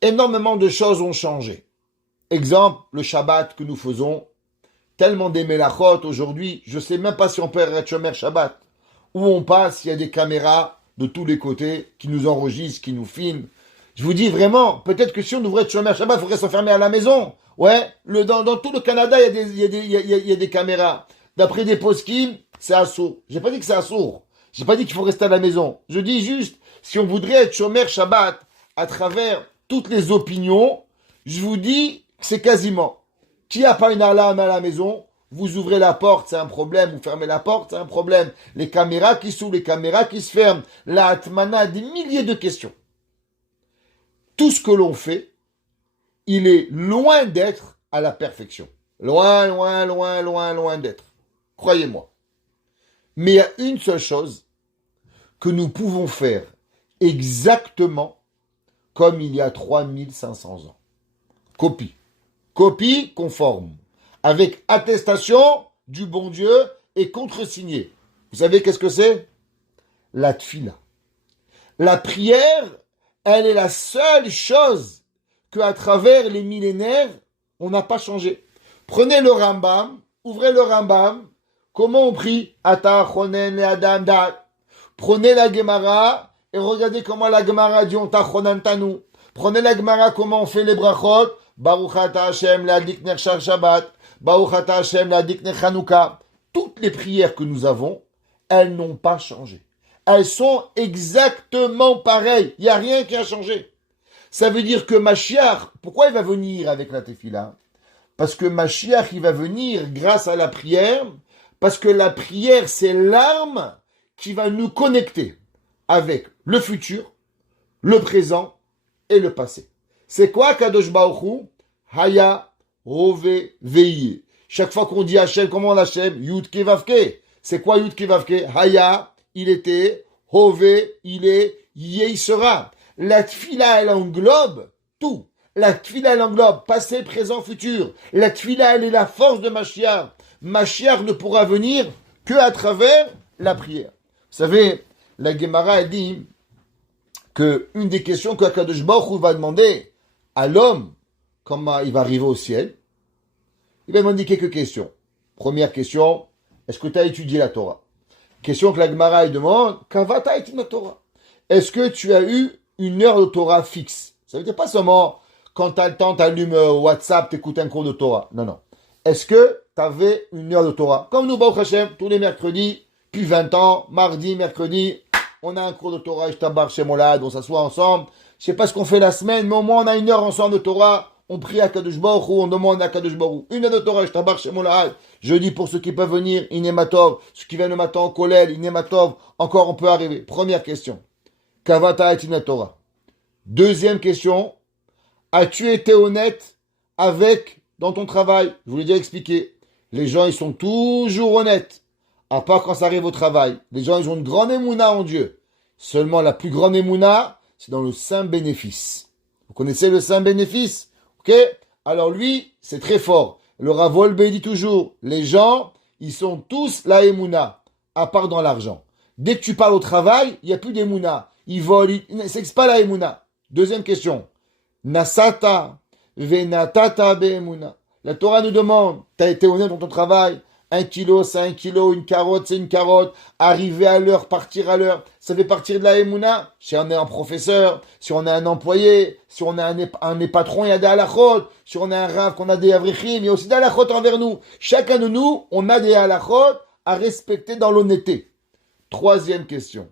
énormément de choses ont changé. Exemple, le Shabbat que nous faisons, tellement des melachot aujourd'hui, je ne sais même pas si on peut être Shomer Shabbat. Où on passe, il y a des caméras de tous les côtés qui nous enregistrent, qui nous filment. Je vous dis vraiment, peut-être que si on ouvrait Shomer Shabbat, il faudrait s'enfermer à la maison. Ouais, dans tout le Canada, il y a des caméras. D'après des poskim, c'est assourd. J'ai pas dit que c'est assourd. J'ai pas dit qu'il faut rester à la maison. Je dis juste, si on voudrait être Shomer Shabbat à travers toutes les opinions, je vous dis que c'est quasiment. Qui a pas une alarme à la maison? Vous ouvrez la porte, c'est un problème. Vous fermez la porte, c'est un problème. Les caméras qui s'ouvrent, les caméras qui se ferment. La Atmana, des milliers de questions. Tout ce que l'on fait, il est loin d'être à la perfection. Loin, loin, loin, loin, loin d'être. Croyez-moi. Mais il y a une seule chose que nous pouvons faire exactement comme il y a 3500 ans. Copie. Copie conforme. Avec attestation du bon Dieu et contresigné. Vous savez qu'est-ce que c'est? La tfila. La prière, elle est la seule chose qu'à travers les millénaires, on n'a pas changé. Prenez le Rambam, ouvrez le Rambam. Comment on prie? Ata chonen le adam dat. Prenez la Gemara et regardez comment la Gemara dit on ta chonan tanu. Prenez la Gemara, comment on fait les brachot. Baruch ata Hashem la dikner shar Shabbat. Baruch ata Hashem la dikner Chanukah. Toutes les prières que nous avons, elles n'ont pas changé. Elles sont exactement pareilles. Il n'y a rien qui a changé. Ça veut dire que Mashiach, pourquoi il va venir avec la tefila? Parce que Mashiach, il va venir grâce à la prière. Parce que la prière, c'est l'arme qui va nous connecter avec le futur, le présent et le passé. C'est quoi Kadosh Baruch Hu? Haya, Hove, Veye. Chaque fois qu'on dit Hachem, comment on Hachem? Yud Ke Vav Ke. C'est quoi Yud Ke Vav Ke? Haya, il était. Hove, il est. Yeh, il sera. La tfila, elle englobe tout. La tfila, elle englobe passé, présent, futur. La tfila, elle est la force de Mashiach. Mashiach ne pourra venir que à travers la prière. Vous savez, la Gemara a dit que une des questions qu'Akadosh Baruch Hu va demander à l'homme, comment il va arriver au ciel, il va demander quelques questions. Première question, est-ce que tu as étudié la Torah? Question que la Gemara demande, Kavata étudié la Torah? Est-ce que tu as eu une heure de Torah fixe? Ça veut dire pas seulement quand tu as le temps, tu allumes WhatsApp, tu écoutes un cours de Torah. Non, non. Est-ce que tu avais une heure de Torah? Comme nous, Baruch Hashem, tous les mercredis, depuis 20 ans, mardi, mercredi, on a un cours de Torah, je tabarre chez Molad, on s'assoit ensemble. Je sais pas ce qu'on fait la semaine, mais au moins on a 1 heure ensemble de Torah. On prie à Kadosh Baruch Hu, on demande à Kadosh Baruch Hu. 1 heure de Torah, je tabarre chez Molad. Je dis pour ceux qui peuvent venir, Inematov. Ceux qui viennent le matin en Kolel, Inematov. Encore, on peut arriver. Première question. Kavata et Torah. Deuxième question. As-tu été honnête dans ton travail? Je vous l'ai déjà expliqué. Les gens, ils sont toujours honnêtes. À part quand ça arrive au travail. Les gens, ils ont une grande émouna en Dieu. Seulement, la plus grande émouna, c'est dans le saint bénéfice. Vous connaissez le saint bénéfice? Ok? Alors lui, c'est très fort. Le Rav Wolbe dit toujours, les gens, ils sont tous la émouna, à part dans l'argent. Dès que tu parles au travail, il n'y a plus d'émouna. Ils volent, c'est pas la émouna. Deuxième question. Nasata venatata be'emuna. La Torah nous demande, tu as été honnête dans ton travail, 1 kilo, c'est 1 kilo, une carotte, c'est une carotte, arriver à l'heure, partir à l'heure, ça fait partir de la émouna. Si on est un professeur, si on est un employé, si on est un patron, il y a des halachot. Si on est un rav, qu'on a des avrichim, il y a aussi des halachot envers nous. Chacun de nous, on a des halachot à respecter dans l'honnêteté. Troisième question.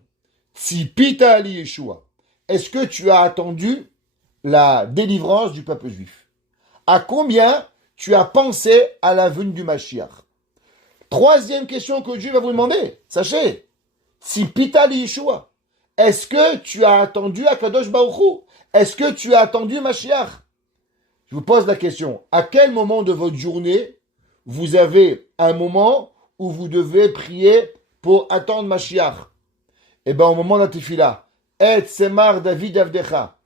Si Pita Ali Yeshua, est-ce que tu as attendu la délivrance du peuple juif? À combien tu as pensé à la venue du Mashiach? Troisième question que Dieu va vous demander. Sachez, si Pita li Yeshua, est-ce que tu as attendu Akadosh Baruch Hu? Est-ce que tu as attendu Mashiach? Je vous pose la question. À quel moment de votre journée vous avez un moment où vous devez prier pour attendre Mashiach? Eh bien, au moment de la tefila. Et semar David avdecha.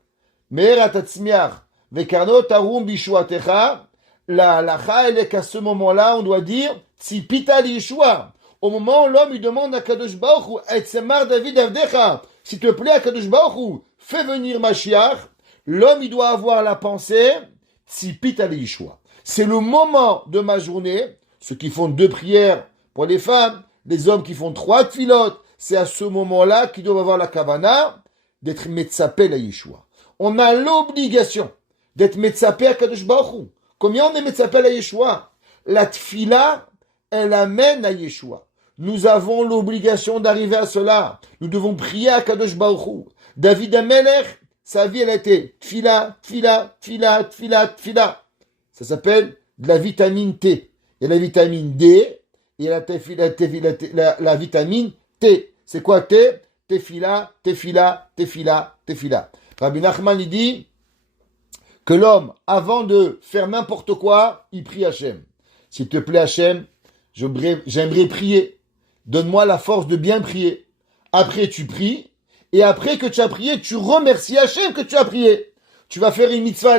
Me'er atatzmiach. Vekarno tarum bishuatecha. La halacha, elle est qu'à ce moment-là, on doit dire Tzipita li Yeshua. Au moment où l'homme il demande à Kadosh Baruch Hu, Et semar David avdecha. S'il te plaît, à Kadosh Baruch Hu, fais venir Mashiach. L'homme, il doit avoir la pensée Tzipita li Yeshua. C'est le moment de ma journée. Ceux qui font 2 prières pour les femmes, les hommes qui font 3 tfilotes, c'est à ce moment-là qu'ils doivent avoir la kavana d'être metzapé la Yeshua. On a l'obligation d'être metzapé à Kadosh Baruch Hu. Combien on est metzapé la Yeshua? La tfila, elle amène à Yeshua. Nous avons l'obligation d'arriver à cela. Nous devons prier à Kadosh Baruch Hu. David Amelech, sa vie, elle a été tfila, tfila, tfila, tfila, tfila. Ça s'appelle de la vitamine T. Il y a la vitamine D et il y a la vitamine T. C'est quoi T? Tefila, tefila, tefila, tefila. Rabbi Nachman, il dit que l'homme, avant de faire n'importe quoi, il prie Hachem. S'il te plaît, Hachem, j'aimerais prier. Donne-moi la force de bien prier. Après, tu pries. Et après que tu as prié, tu remercies Hachem que tu as prié. Tu vas faire une mitzvah,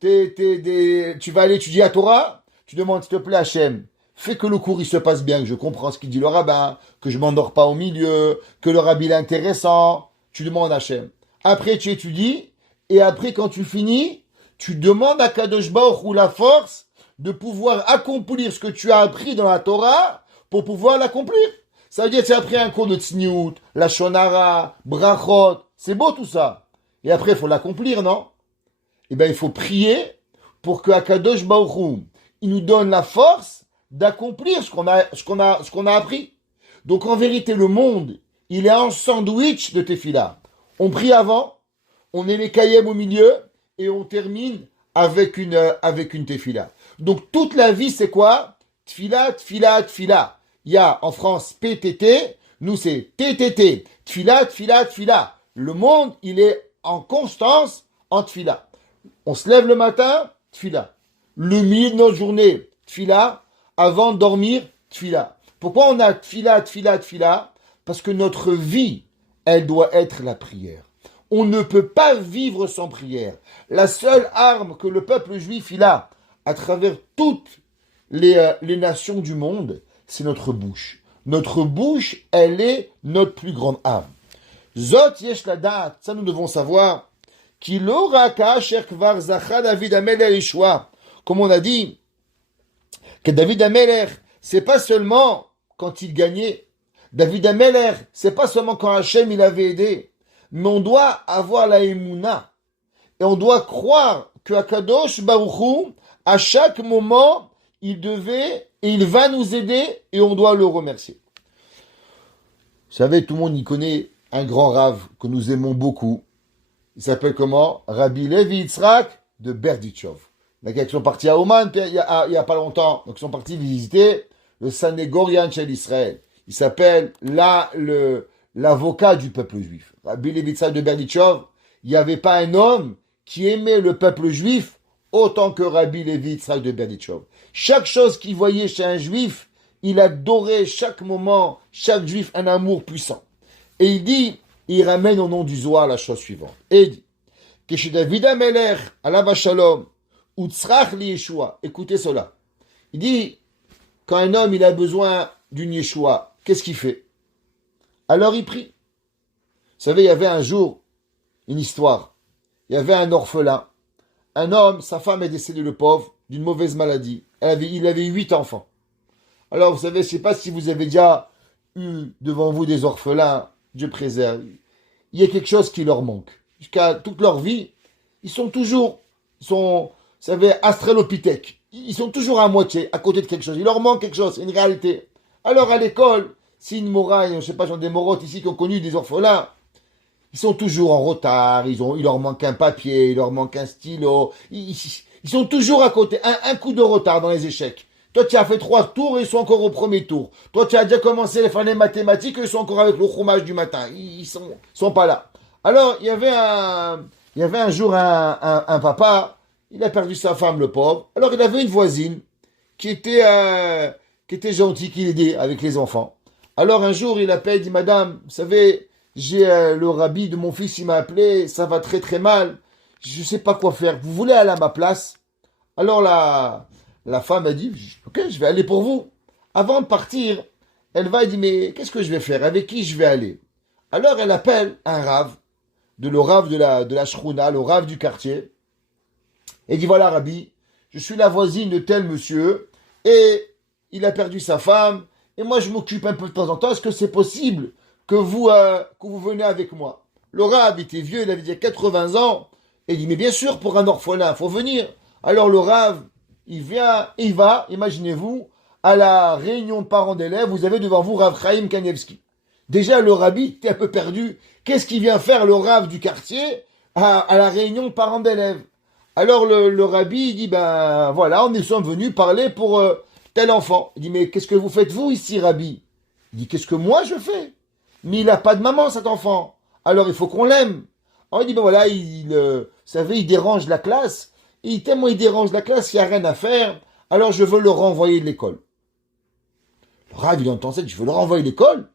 tu vas aller étudier la Torah. Tu demandes, s'il te plaît, Hachem, fais que le cours il se passe bien, que je comprends ce qu'il dit le rabbin, que je m'endors pas au milieu, que le rabbi est intéressant. Tu demandes à Hachem. Après, tu étudies. Et après, quand tu finis, tu demandes à Kadosh Baruch Hu la force de pouvoir accomplir ce que tu as appris dans la Torah pour pouvoir l'accomplir. Ça veut dire que tu as appris un cours de Tzniut, la Shonara, Brachot. C'est beau tout ça. Et après, il faut l'accomplir, non? Eh bien, il faut prier pour que Kadosh Baruch Hu, il nous donne la force d'accomplir ce qu'on a appris. Donc, en vérité, le monde, il est un sandwich de tefila. On prie avant, on met les kayem au milieu, et on termine avec une tefila. Donc, toute la vie, c'est quoi? Tfila, tfila, tfila. Il y a en France PTT, nous c'est TTT. Tfila, tfila, tfila. Le monde, il est en constance en tfila. On se lève le matin, tfila. Le milieu de notre journée, tfila. Avant de dormir, tfila. Pourquoi on a tfila, tfila, tfila? Parce que notre vie, elle doit être la prière. On ne peut pas vivre sans prière. La seule arme que le peuple juif il a à travers toutes les nations du monde, c'est notre bouche. Notre bouche, elle est notre plus grande arme. Zot yesh ladat, ça nous devons savoir. Ki lo raka asher kvar zacha David Amelech Yeshua. Comme on a dit, que David Amelech, c'est pas seulement quand il gagnait. David Amelech, c'est pas seulement quand Hachem il avait aidé. Mais on doit avoir la émouna. Et on doit croire que Akadosh Baruch Hu, à chaque moment, il devait et il va nous aider et on doit le remercier. Vous savez, tout le monde y connaît un grand rave que nous aimons beaucoup. Il s'appelle comment? Rabbi Levi Yitzhak de Berdichov. Les gars qui sont partis à Oman il y a pas longtemps. Donc ils sont partis visiter le Sanégorian chez l'Israël. Il s'appelle l'avocat du peuple juif. Rabbi Levi Yitzhak de Berdichov. Il n'y avait pas un homme qui aimait le peuple juif autant que Rabbi Levi Yitzhak de Berdichov. Chaque chose qu'il voyait chez un juif, il adorait chaque moment, chaque juif, un amour puissant. Et il dit, il ramène au nom du Zohar la chose suivante. Et il dit, que chez David Amelech, alav shalom, utzrach li Yeshua. Écoutez cela. Il dit, quand un homme il a besoin d'une Yeshua, qu'est-ce qu'il fait? Alors il prie. Vous savez, il y avait un jour une histoire. Il y avait un orphelin. Un homme, sa femme est décédée, le pauvre, d'une mauvaise maladie. Il avait 8 enfants. Alors, vous savez, je ne sais pas si vous avez déjà eu devant vous des orphelins, Dieu préserve. Il y a quelque chose qui leur manque. Jusqu'à toute leur vie, vous savez, astralopithèques. Ils sont toujours à moitié, à côté de quelque chose. Il leur manque quelque chose, c'est une réalité. Alors, à l'école, si une moraille, je ne sais pas, j'en ai des morottes ici qui ont connu des orphelins, ils sont toujours en retard, il leur manque un papier, il leur manque un stylo, ils sont toujours à côté, un coup de retard dans les échecs. Toi, tu as fait 3 tours et ils sont encore au premier tour. Toi, tu as déjà commencé à faire les mathématiques et ils sont encore avec le chômage du matin. Ils sont pas là. Alors, il y avait un jour un papa, il a perdu sa femme, le pauvre. Alors, il avait une voisine qui était gentille, qui l'aidait avec les enfants. Alors, un jour, il appelle, il dit, Madame, vous savez, j'ai le rabbi de mon fils, il m'a appelé, ça va très très mal. Je ne sais pas quoi faire. Vous voulez aller à ma place? Alors, la femme a dit, ok, je vais aller pour vous. Avant de partir, elle va et dit, mais qu'est-ce que je vais faire? Avec qui je vais aller? Alors elle appelle un rave, le rave de la shruna, le rave du quartier, et dit, voilà Rabbi, je suis la voisine de tel monsieur, et il a perdu sa femme, et moi je m'occupe un peu de temps en temps, est-ce que c'est possible que vous venez avec moi? Le rave était vieux, il avait déjà 80 ans, et il dit, mais bien sûr, pour un orphelin, il faut venir. Alors le rave, il va, imaginez-vous, à la réunion de parents d'élèves, vous avez devant vous Rav Chaim Kanievski. Déjà, le rabbi était un peu perdu. Qu'est-ce qu'il vient faire le Rav du quartier à la réunion de parents d'élèves? Alors le rabbi, il dit, ben voilà, nous sommes venus parler pour tel enfant. Il dit, mais qu'est-ce que vous faites vous ici, rabbi? Il dit, qu'est-ce que moi je fais? Mais il n'a pas de maman, cet enfant. Alors il faut qu'on l'aime. Alors il dit, ben voilà, vous savez, il dérange la classe. Et tellement il dérange la classe, il n'y a rien à faire. Alors je veux le renvoyer de l'école. Le Rav, il entend ça, je veux le renvoyer de l'école.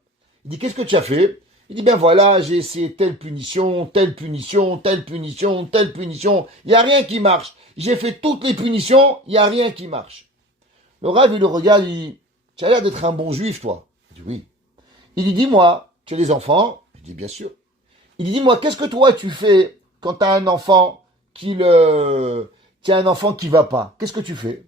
Il dit, qu'est-ce que tu as fait? Il dit, ben voilà, j'ai essayé telle punition, telle punition, telle punition, telle punition. Il n'y a rien qui marche. J'ai fait toutes les punitions, il n'y a rien qui marche. Le Rav, il le regarde, il dit, tu as l'air d'être un bon juif, toi. Il dit, oui. Il dit, dis-moi, tu as des enfants? Je dis, bien sûr. Il dit, dis-moi, qu'est-ce que toi tu fais quand tu as un enfant qui va pas? Qu'est-ce que tu fais?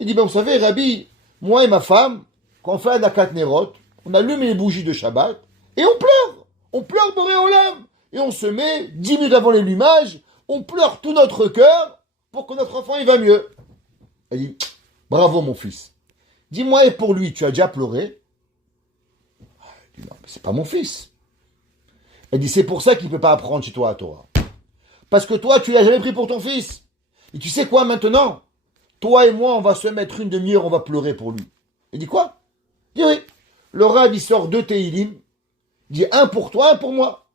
Il dit, ben vous savez, Rabbi, moi et ma femme, quand on fait la Katnerot, on allume les bougies de Shabbat, et on pleure. On pleure Boré Olam. Et on se met, 10 minutes avant l'allumage, on pleure tout notre cœur pour que notre enfant il va mieux. Elle dit, bravo mon fils. Dis-moi, et pour lui, tu as déjà pleuré? Il dit, non, mais c'est pas mon fils. Elle dit, c'est pour ça qu'il ne peut pas apprendre chez toi à Torah. Parce que toi, tu l'as jamais pris pour ton fils. Et tu sais quoi maintenant? Toi et moi, on va se mettre une demi-heure, on va pleurer pour lui. Il dit quoi? Il dit oui. Le Rav, il sort 2 Teilim. Il dit un pour toi, un pour moi.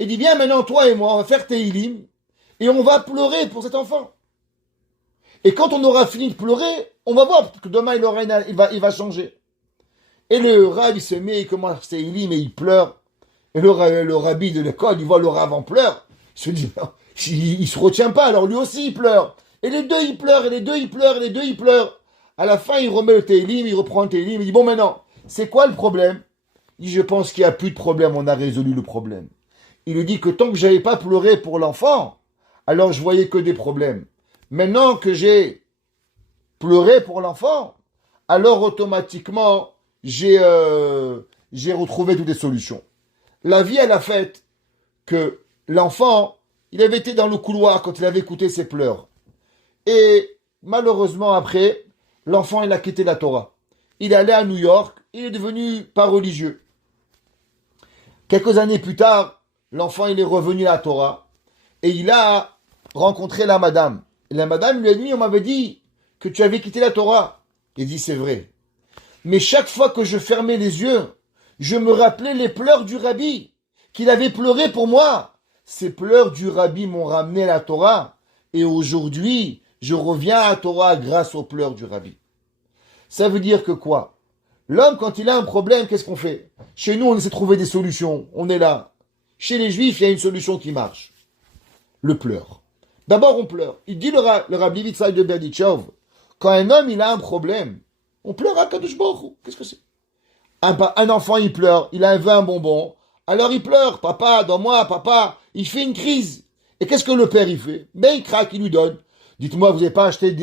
Il dit bien maintenant, toi et moi, on va faire Teilim. Et on va pleurer pour cet enfant. Et quand on aura fini de pleurer, on va voir que demain, il va changer. Et le Rav, il se met, il commence Teilim et il pleure. Et le rabbi de l'école, il voit le Rav en pleurs. Il se dit, il se retient pas, alors lui aussi il pleure. Et les deux ils pleurent, et les deux ils pleurent, et les deux ils pleurent. À la fin, il remet le Teilim, il reprend le Teilim, il dit, bon maintenant, c'est quoi le problème? Il dit, je pense qu'il n'y a plus de problème, on a résolu le problème. Il lui dit que tant que j'avais pas pleuré pour l'enfant, alors je voyais que des problèmes. Maintenant que j'ai pleuré pour l'enfant, alors automatiquement, j'ai retrouvé toutes les solutions. La vie, elle a fait que l'enfant, il avait été dans le couloir quand il avait écouté ses pleurs. Et malheureusement, après, l'enfant, il a quitté la Torah. Il est allé à New York, il est devenu pas religieux. Quelques années plus tard, l'enfant il est revenu à la Torah et il a rencontré la madame. Et la madame lui a dit, on m'avait dit que tu avais quitté la Torah. Il dit, c'est vrai. Mais chaque fois que je fermais les yeux, je me rappelais les pleurs du rabbi, qu'il avait pleuré pour moi. Ces pleurs du rabbi m'ont ramené à la Torah. Et aujourd'hui, je reviens à la Torah grâce aux pleurs du rabbi. Ça veut dire que quoi? L'homme, quand il a un problème, qu'est-ce qu'on fait? Chez nous, on essaie de trouver des solutions. On est là. Chez les juifs, il y a une solution qui marche. Le pleur. D'abord, on pleure. Il dit le rabbi Yitzhak de Berdichev, quand un homme, il a un problème, on pleure à Kadosh Baruch Hu. Qu'est-ce que c'est? Un enfant, il pleure, il a un bonbon, alors il pleure, papa, donne-moi, papa, il fait une crise. Et qu'est-ce que le père, il fait? Ben, il craque, il lui donne. Dites-moi, vous n'avez pas acheté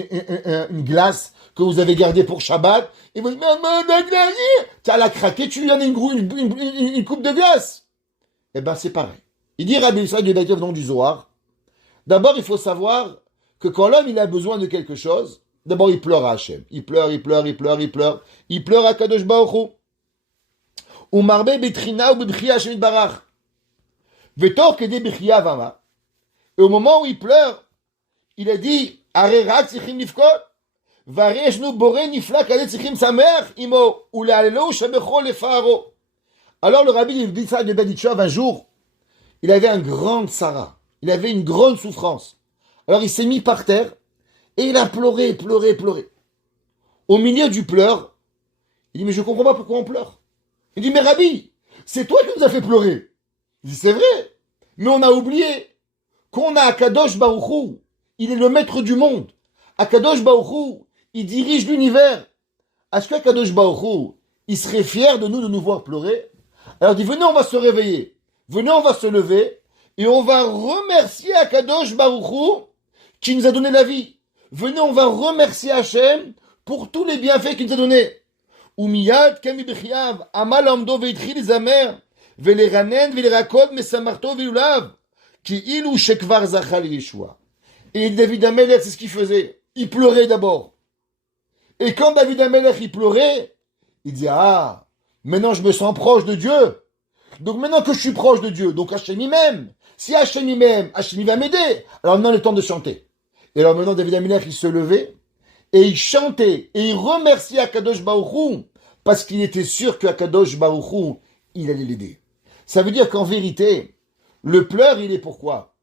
une glace que vous avez gardée pour Shabbat? Et vous dites, maman, tu as la craqué, tu lui donnes une coupe de glace. Eh ben, c'est pareil. Il dit Rabbi Yisraël du Beit du Zohar, d'abord, il faut savoir que quand l'homme, il a besoin de quelque chose, d'abord, il pleure à Hachem. Il pleure. Il pleure à Kadosh Baruch Hu. Umarbe betrina ou bebchia Hashem barach. Vetor kede bechia vama. Et au moment où il pleure, il a dit, Arerak tsichim nifkot, vareshnu bore nifla kade tsichim samer imo, ulalelo shabecho lefaro. Alors le rabbi dit ça de Berdichev un jour, il avait un grand tsara, il avait une grande souffrance. Alors il s'est mis par terre et il a pleuré. Au milieu du pleur, il dit mais je comprends pas pourquoi on pleure. Il dit mais Rabbi, c'est toi qui nous as fait pleurer. Il dit c'est vrai, mais on a oublié qu'on a Akadosh Baruch Hu, il est le maître du monde. Akadosh Baruch Hu, il dirige l'univers. Est-ce qu'Akadosh Baruch Hu, il serait fier de nous voir pleurer? Alors il dit venez on va se réveiller, venez on va se lever et on va remercier Akadosh Baruch Hu qui nous a donné la vie. Venez on va remercier Hachem pour tous les bienfaits qu'il nous a donnés. Umiyad kami b'chiyav amal amdo ve'itchil zamer ve'leranen ve'lerakod mesamarto ve'ulav ki ilu shekvar zachal Yeshua. Et David Amelech, c'est ce qu'il faisait. Il pleurait d'abord. Et quand David Amelech, il pleurait, il dit, ah, maintenant je me sens proche de Dieu. Donc maintenant que je suis proche de Dieu, donc Hachem il m'aime. Si Hachem il m'aime, Hachem il va m'aider. Alors maintenant, il est temps de chanter. Et alors maintenant, David Amelech, il se levait, et il chantait, et il remerciait Akadosh Baruch Hu, parce qu'il était sûr que Akadosh Baruch Hu, il allait l'aider. Ça veut dire qu'en vérité, le pleur, il est pourquoi?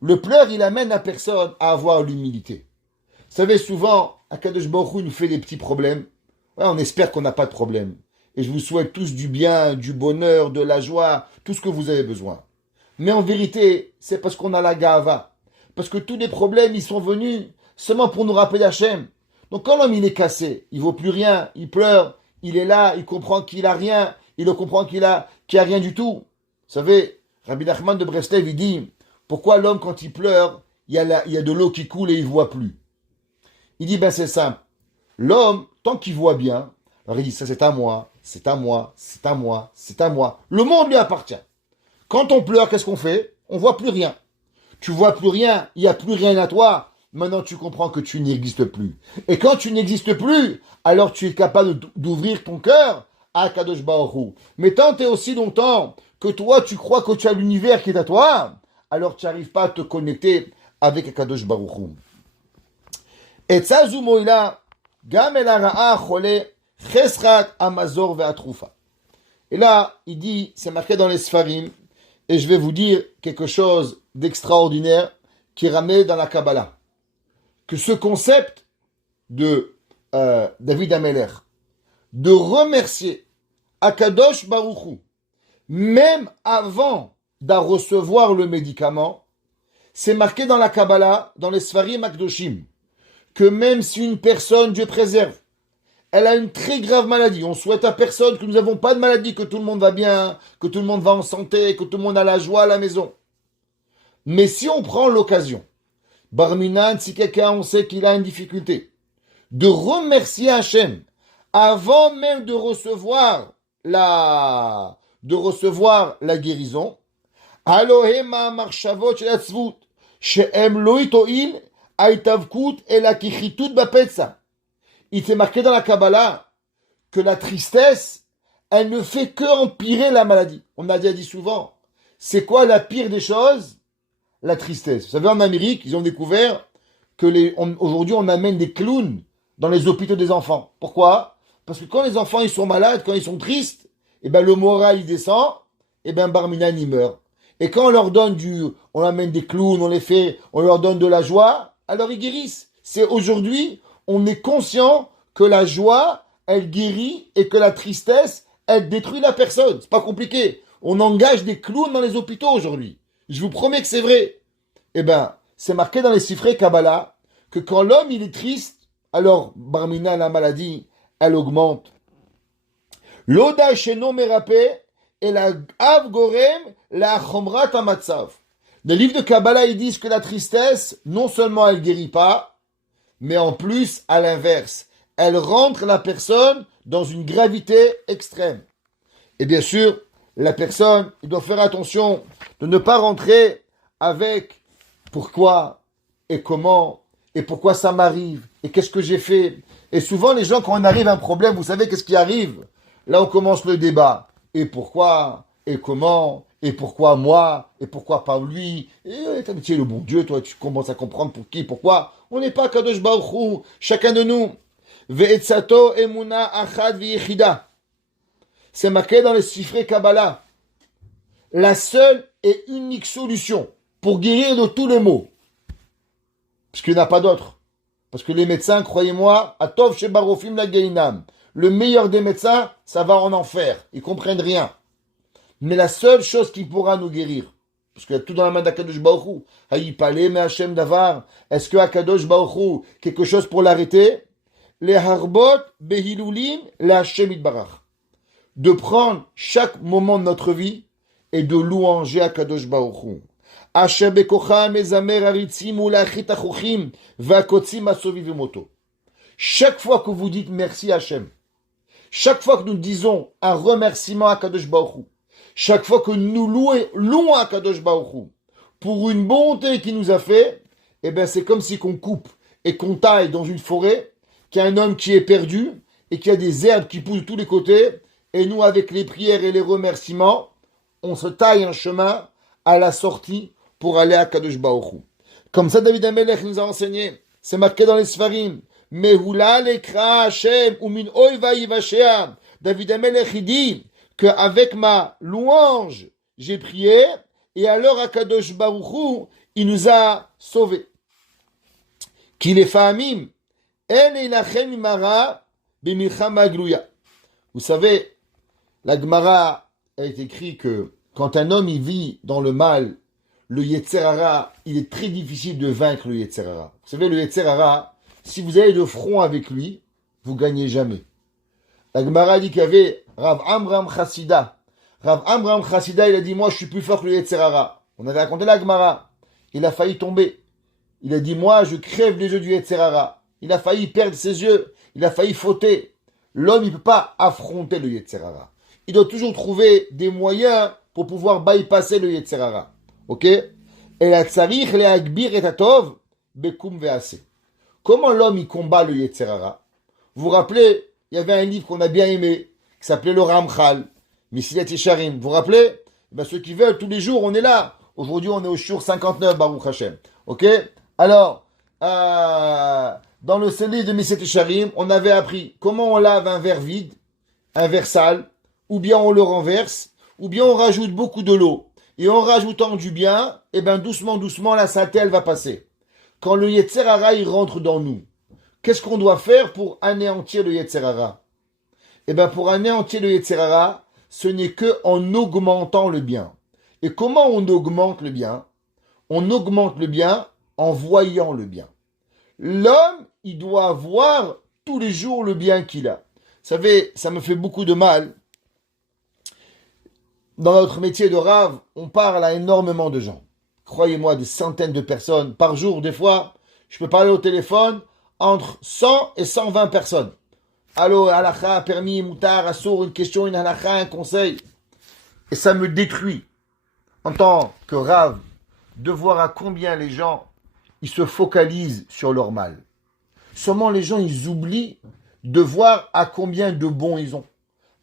Le pleur, il amène la personne à avoir l'humilité. Vous savez, souvent, Akadosh Baruch Hu nous fait des petits problèmes. Ouais, on espère qu'on n'a pas de problème. Et je vous souhaite tous du bien, du bonheur, de la joie, tout ce que vous avez besoin. Mais en vérité, c'est parce qu'on a la gava. Parce que tous les problèmes, ils sont venus seulement pour nous rappeler Hachem. Donc quand l'homme, il est cassé, il vaut plus rien, il pleure, il est là, il comprend qu'il a rien, il comprend qu'il a rien du tout. Vous savez, Rabbi Nachman de Breslev, il dit, pourquoi l'homme, quand il pleure, il y a de l'eau qui coule et il voit plus? Il dit, ben c'est simple. L'homme, tant qu'il voit bien, alors il dit, ça c'est à moi, c'est à moi, c'est à moi, c'est à moi. Le monde lui appartient. Quand on pleure, qu'est-ce qu'on fait? On voit plus rien. Tu vois plus rien, il n'y a plus rien à toi. Maintenant, tu comprends que tu n'existes plus. Et quand tu n'existes plus, alors tu es capable d'ouvrir ton cœur à Kadosh Baruch Hu. Mais tant et aussi longtemps que toi, tu crois que tu as l'univers qui est à toi, alors tu n'arrives pas à te connecter avec Akadosh Baruch Hu. Et tzazu moïla, gam el hara'a chole, chesrat amazor ve'atrufa. Et là, il dit, c'est marqué dans les Sfarim, et je vais vous dire quelque chose d'extraordinaire qui est ramené dans la Kabbalah. Que ce concept de David Amelech, de remercier Akadosh Baruch Hu, même avant de recevoir le médicament, c'est marqué dans la Kabbalah, dans les Sfarim Akdoshim, que même si une personne, Dieu préserve, elle a une très grave maladie, on souhaite à personne que nous n'avons pas de maladie, que tout le monde va bien, que tout le monde va en santé, que tout le monde a la joie à la maison. Mais si on prend l'occasion, Barminan, si quelqu'un, on sait qu'il a une difficulté, de remercier Hachem, avant même de recevoir la guérison, Alohem marshavot shel atzvut, she'em lo itoil, aitavkut ela kichitut bapetza. Il s'est marqué dans la Kabbalah que la tristesse, elle ne fait que empirer la maladie. On a déjà dit souvent, c'est quoi la pire des choses? La tristesse. Vous savez, en Amérique, ils ont découvert que aujourd'hui, on amène des clowns dans les hôpitaux des enfants. Pourquoi? Parce que quand les enfants ils sont malades, quand ils sont tristes, et ben le moral il descend, et ben Barminan il meurt. Et quand on leur donne on amène des clowns, on leur donne de la joie, alors ils guérissent. C'est aujourd'hui, on est conscient que la joie, elle guérit et que la tristesse, elle détruit la personne. C'est pas compliqué. On engage des clowns dans les hôpitaux aujourd'hui. Je vous promets que c'est vrai. Eh ben, c'est marqué dans les chiffres Kabbalah que quand l'homme il est triste, alors Barmina, la maladie, elle augmente. L'oda sheno merapé et la av gorem la chomrat amatsav. Les livres de Kabbalah ils disent que la tristesse, non seulement elle guérit pas, mais en plus, à l'inverse, elle rentre la personne dans une gravité extrême. Et bien sûr, la personne, il doit faire attention de ne pas rentrer avec pourquoi et comment et pourquoi ça m'arrive et qu'est-ce que j'ai fait. Et souvent, les gens, quand on arrive à un problème, vous savez qu'est-ce qui arrive? Là, on commence le débat. Et pourquoi? Et comment? Et pourquoi moi? Et pourquoi pas lui? Et tu es le bon Dieu, toi, tu commences à comprendre pour qui, pourquoi. On n'est pas Kadosh Baruch Hu, chacun de nous. Ve'etzato emuna achad v'yichida. C'est marqué dans les chiffres Kabbalah. La seule et unique solution pour guérir de tous les maux. Parce qu'il n'y en a pas d'autre. Parce que les médecins, croyez-moi, Atov chez Barofim la Gainam. Le meilleur des médecins, ça va en enfer. Ils comprennent rien. Mais la seule chose qui pourra nous guérir, parce qu'il y a tout dans la main d'Akadosh Baruch Hu, Haïpalé, mais Hachem Davar, est-ce que Akadosh Baruch Hu, quelque chose pour l'arrêter? Les harbot, behilulim, les Hachem Itbarach. De prendre chaque moment de notre vie et de louanger Akadosh Baruch Hu. Asher bekocha mezamer aritzim ulachit achuchim vakotzim asovivumoto. Chaque fois que vous dites merci Hachem, chaque fois que nous disons un remerciement à Kadosh Baruch Hu, chaque fois que nous louons à Kadosh Baruch Hu pour une bonté qu'il nous a fait, eh ben c'est comme si qu'on coupe et qu'on taille dans une forêt, qu'il y a un homme qui est perdu et qu'il y a des herbes qui poussent de tous les côtés, et nous avec les prières et les remerciements, on se taille un chemin à la sortie pour aller à Kadosh Baruch Hu. Comme ça David HaMelech nous a enseigné, c'est marqué dans les Sfarim, Mehula lekra Hashem ou min oiva yivashea. David HaMelech il dit qu'avec ma louange, j'ai prié, et alors Akadosh Baruch Hu, il nous a sauvés. Qu'il est famim, en ilachem imara b'milchama gluya. Vous savez, la Gemara est écrit que quand un homme il vit dans le mal, le Yetzer Hara, il est très difficile de vaincre le Yetzer Hara. Vous savez, le Yetzer Hara, si vous allez de front avec lui, vous gagnez jamais. La Gemara dit qu'il y avait Rav Amram Chassida. Rav Amram Chassida, il a dit, moi, je suis plus fort que le Yetzer Hara. On avait raconté la Gemara. Il a failli tomber. Il a dit, moi, je crève les yeux du Yetzer Hara. Il a failli perdre ses yeux. Il a failli fauter. L'homme, il ne peut pas affronter le Yetzer Hara. Il doit toujours trouver des moyens pour pouvoir bypasser le Yetzer Hara. Ok? Et la tsarich le agbir et atov bekum vease. Comment l'homme il combat le Yetzer Hara? Vous vous rappelez, il y avait un livre qu'on a bien aimé qui s'appelait le Ramchal, Mesilat Yesharim. Vous vous rappelez? Ben, ceux qui veulent, tous les jours, on est là. Aujourd'hui, on est au Shur 59, Baruch Hashem. Ok? Alors, dans le livre de Mesilat Yesharim, on avait appris comment on lave un verre vide, un verre sale, ou bien on le renverse, ou bien on rajoute beaucoup de l'eau. Et en rajoutant du bien, eh ben doucement, doucement, la saleté, elle va passer. Quand le Yetzer Hara, il rentre dans nous, qu'est-ce qu'on doit faire pour anéantir le Yetzer Hara? Eh ben pour anéantir le Yetzer Hara, ce n'est que en augmentant le bien. Et comment on augmente le bien? On augmente le bien en voyant le bien. L'homme, il doit voir tous les jours le bien qu'il a. Vous savez, ça me fait beaucoup de mal. Dans notre métier de rave, on parle à énormément de gens. Croyez-moi, des centaines de personnes par jour. Des fois, je peux parler au téléphone entre 100 et 120 personnes. Allô, halakha, permis, moutar, assour, une question, une halakha, un conseil. Et ça me détruit, en tant que rave, de voir à combien les gens, ils se focalisent sur leur mal. Seulement les gens, ils oublient de voir à combien de bons ils ont.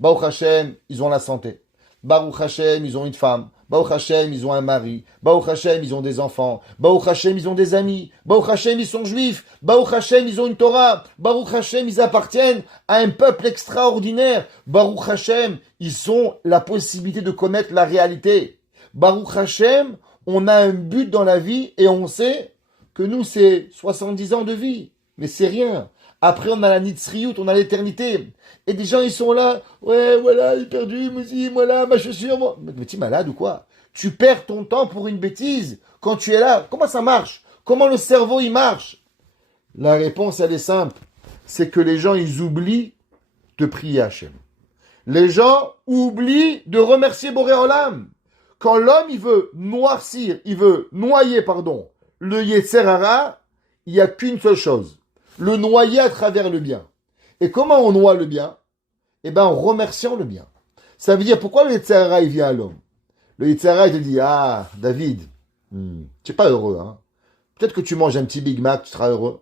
Baruch Hashem, ils ont la santé. Baruch Hashem, ils ont une femme. Baruch Hashem, ils ont un mari. Baruch Hashem, ils ont des enfants. Baruch Hashem, ils ont des amis. Baruch Hashem, ils sont juifs. Baruch Hashem, ils ont une Torah. Baruch Hashem, ils appartiennent à un peuple extraordinaire. Baruch Hashem, ils ont la possibilité de connaître la réalité. Baruch Hashem, on a un but dans la vie et on sait que nous, c'est 70 ans de vie. Mais c'est rien. Après, on a la Nitzriout, on a l'éternité. Et des gens, ils sont là. Ouais, voilà, il est perdu, Mouzi, voilà, ma chaussure. Moi. Mais tu es malade ou quoi? Tu perds ton temps pour une bêtise quand tu es là. Comment ça marche? Comment le cerveau, il marche? La réponse, elle est simple. C'est que les gens, ils oublient de prier Hachem. Les gens oublient de remercier Boré Olam. Quand l'homme, il veut noircir, il veut noyer, le Yetzer Hara, il n'y a qu'une seule chose. Le noyer à travers le bien. Et comment on noie le bien? Eh bien, en remerciant le bien. Ça veut dire, pourquoi le Yetzer Hara, il vient à l'homme? Le Yetzer Hara, il te dit, ah, David, tu n'es pas heureux, hein? Peut-être que tu manges un petit Big Mac, tu seras heureux.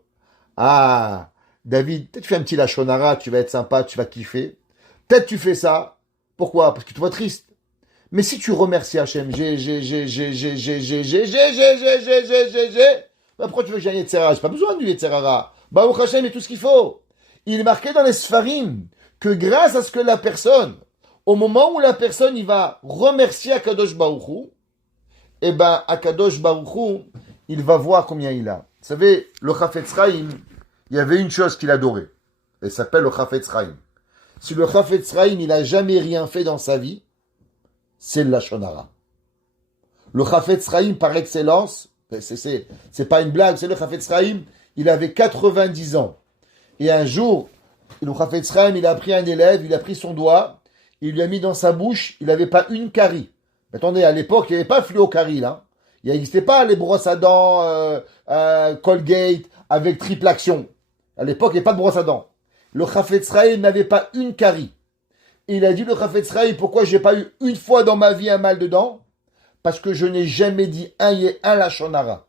Ah, David, peut-être tu fais un petit Lachon Hara, tu vas être sympa, tu vas kiffer. Peut-être tu fais ça. Pourquoi? Parce que tu te vois triste. Mais si tu remercies Hachem, pourquoi tu veux que j'ai un Yetzer Hara? J'ai pas besoin du Yetzer Hara. Baruch Hashem est tout ce qu'il faut. Il est marqué dans les Sfarim que grâce à ce que la personne, au moment où la personne il va remercier Akadosh Baruch Hu, eh ben Akadosh Baruch Hu, il va voir combien il a. Vous savez, le Chafetz Chaim, il y avait une chose qu'il adorait. Elle s'appelle le Chafetz Chaim. Si le Chafetz Chaim, il a jamais rien fait dans sa vie, c'est le Lachon Hara. Le Chafetz Chaim par excellence, c'est pas une blague, c'est le Chafetz Chaim, il avait 90 ans. Et un jour, le Chafetz Chaim, il a pris un élève, il a pris son doigt, il lui a mis dans sa bouche, il n'avait pas une carie. Mais attendez, à l'époque, il n'y avait pas fluocarie, là. Il n'existait pas les brosses à dents, Colgate, avec triple action. À l'époque, il n'y avait pas de brosse à dents. Le Chafetz Chaim n'avait pas une carie. Et il a dit, le Chafetz Chaim, pourquoi j'ai pas eu une fois dans ma vie un mal de dents? Parce que je n'ai jamais dit un Lachon Hara.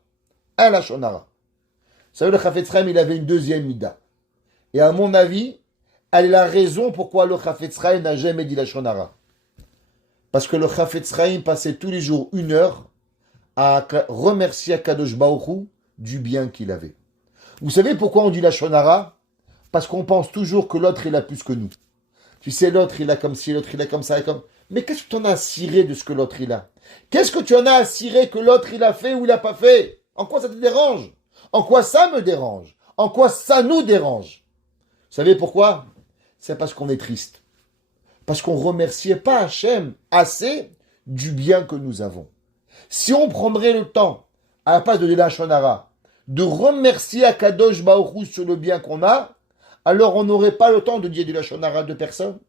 Un Lachon Hara. Vous savez, le Chafetz Chaim, il avait une deuxième mida. Et à mon avis, elle est la raison pourquoi le Chafetz Chaim n'a jamais dit Lachon Hara. Parce que le Chafetz Chaim passait tous les jours 1 heure à remercier Akadosh Baruch Hu du bien qu'il avait. Vous savez pourquoi on dit Lachon Hara? Parce qu'on pense toujours que l'autre, il a plus que nous. Tu sais, l'autre, il a comme ci, l'autre, il a comme ça, et comme... Mais qu'est-ce que tu en as à cirer de ce que l'autre, il a? Qu'est-ce que tu en as à cirer que l'autre, il a fait ou il n'a pas fait? En quoi ça te dérange? En quoi ça me dérange? En quoi ça nous dérange? Vous savez pourquoi? C'est parce qu'on est triste. Parce qu'on ne remerciait pas Hachem assez du bien que nous avons. Si on prendrait le temps, à la place de Lachon Hara, de remercier Akadosh Baruch Hu sur le bien qu'on a, alors on n'aurait pas le temps de dire du Lachon Hara de personne.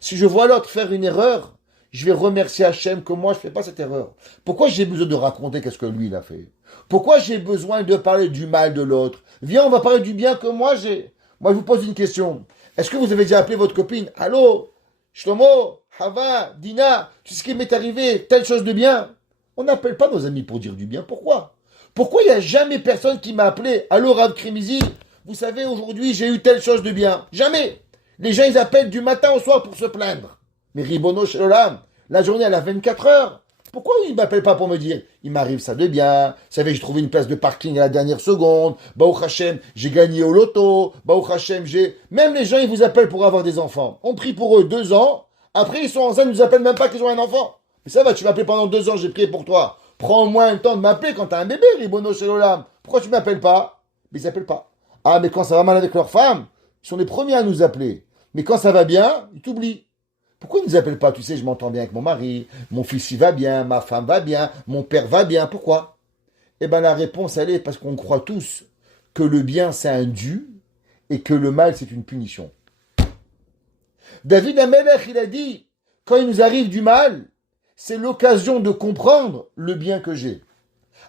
Si je vois l'autre faire une erreur, je vais remercier Hachem que moi je ne fais pas cette erreur. Pourquoi j'ai besoin de raconter qu'est-ce que lui il a fait? Pourquoi j'ai besoin de parler du mal de l'autre? Viens, on va parler du bien que moi j'ai. Moi je vous pose une question. Est-ce que vous avez déjà appelé votre copine? Allô, Shlomo, Hava, Dina, tu sais ce qui m'est arrivé? Telle chose de bien? On n'appelle pas nos amis pour dire du bien. Pourquoi? Pourquoi il n'y a jamais personne qui m'a appelé? Allô, Rav Krimizi, vous savez, aujourd'hui j'ai eu telle chose de bien. Jamais. Les gens, ils appellent du matin au soir pour se plaindre. Mais Ribono Shel Olam, la journée, elle a 24 heures. Pourquoi ils ne m'appellent pas pour me dire, il m'arrive ça de bien, vous savez, j'ai trouvé une place de parking à la dernière seconde, Baruch Hashem, j'ai gagné au loto, Baruch Hashem, j'ai... Même les gens, ils vous appellent pour avoir des enfants. On prie pour eux 2 ans, après ils sont enceintes, ils ne nous appellent même pas qu'ils ont un enfant. Mais ça va, tu m'appelles pendant 2 ans, j'ai prié pour toi. Prends au moins le temps de m'appeler quand tu as un bébé, Ribono Shel Olam. Pourquoi tu ne m'appelles pas? Mais ils n'appellent pas. Ah, mais quand ça va mal avec leur femme, ils sont les premiers à nous appeler. Mais quand ça va bien, ils t'oublient. Pourquoi ils ne nous appellent pas? Tu sais, je m'entends bien avec mon mari, mon fils il va bien, ma femme va bien, mon père va bien. Pourquoi? Eh bien la réponse elle est parce qu'on croit tous que le bien c'est un dû et que le mal c'est une punition. David Amelech il a dit, quand il nous arrive du mal, c'est l'occasion de comprendre le bien que j'ai.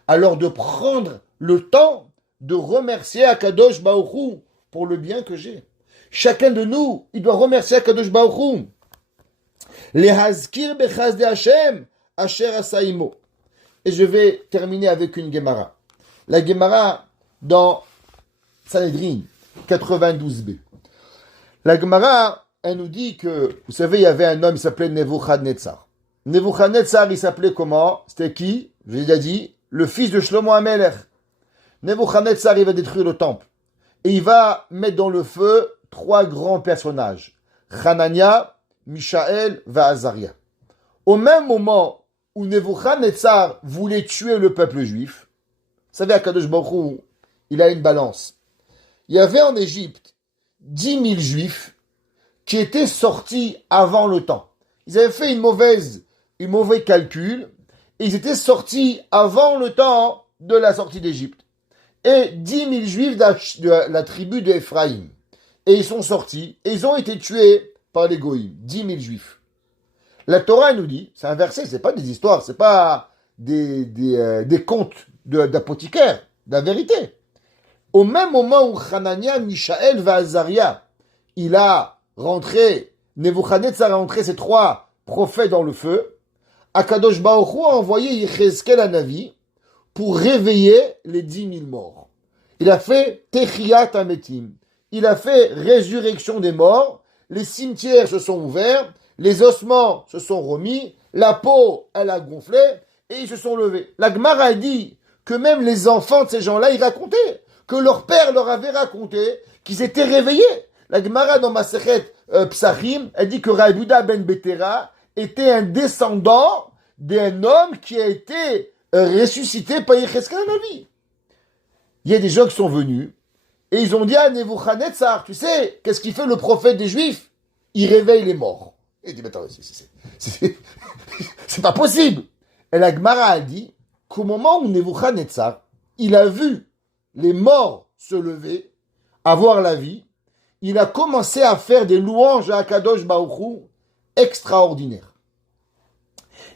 Alors de prendre le temps de remercier Akadosh Baruch Hu pour le bien que j'ai. Chacun de nous, il doit remercier Akadosh Baruch Hu. Les Hazkir Bechazde Hashem, Asher Asaimo. Et je vais terminer avec une Gemara. La Gemara dans Sanhedrin 92b. La Gemara, elle nous dit que, vous savez, il y avait un homme, il s'appelait Nebuchadnezzar. Nebuchadnezzar, il s'appelait comment? C'était qui? Je l'ai déjà dit, le fils de Shlomo HaMelech. Nebuchadnezzar, il va détruire le temple. Et il va mettre dans le feu 3 grands personnages. Hanania, Mishaël, Azaria. Au même moment où Nebuchadnezzar voulait tuer le peuple juif, vous savez, Akadosh Baruch Hu, il a une balance. Il y avait en Égypte 10 000 juifs qui étaient sortis avant le temps. Ils avaient fait un mauvais calcul et ils étaient sortis avant le temps de la sortie d'Égypte. Et 10 000 juifs de la tribu d'Ephraïm. Et ils sont sortis et ils ont été tués par les Goïms. 10 000 juifs. La Torah nous dit, c'est un verset, c'est pas des histoires, c'est pas des contes d'apothicaires, de la vérité. Au même moment où Hanania, Mishaël, Azaria, il a rentré, Nebuchadnezzar a rentré ces 3 prophètes dans le feu, Akadosh Baruch Hu a envoyé Yechezkel à Navi pour réveiller les 10 000 morts. Il a fait Techiyat Ametim. Il a fait résurrection des morts. Les cimetières se sont ouverts, les ossements se sont remis, la peau, elle a gonflé, et ils se sont levés. La Gemara a dit que même les enfants de ces gens-là, ils racontaient que leur père leur avait raconté qu'ils étaient réveillés. La Gemara dans Masechet Psachim, elle dit que Rabbi Yehuda ben Betera était un descendant d'un homme qui a été ressuscité par Yechezkel Hanavi. Il y a des gens qui sont venus et ils ont dit à Nebuchadnezzar, tu sais, qu'est-ce qu'il fait le prophète des Juifs? Il réveille les morts. Et il dit, mais attends, c'est pas possible. Et la Gemara a dit qu'au moment où Nebuchadnezzar, il a vu les morts se lever, avoir la vie, il a commencé à faire des louanges à Akadosh Baruch Hu extraordinaires.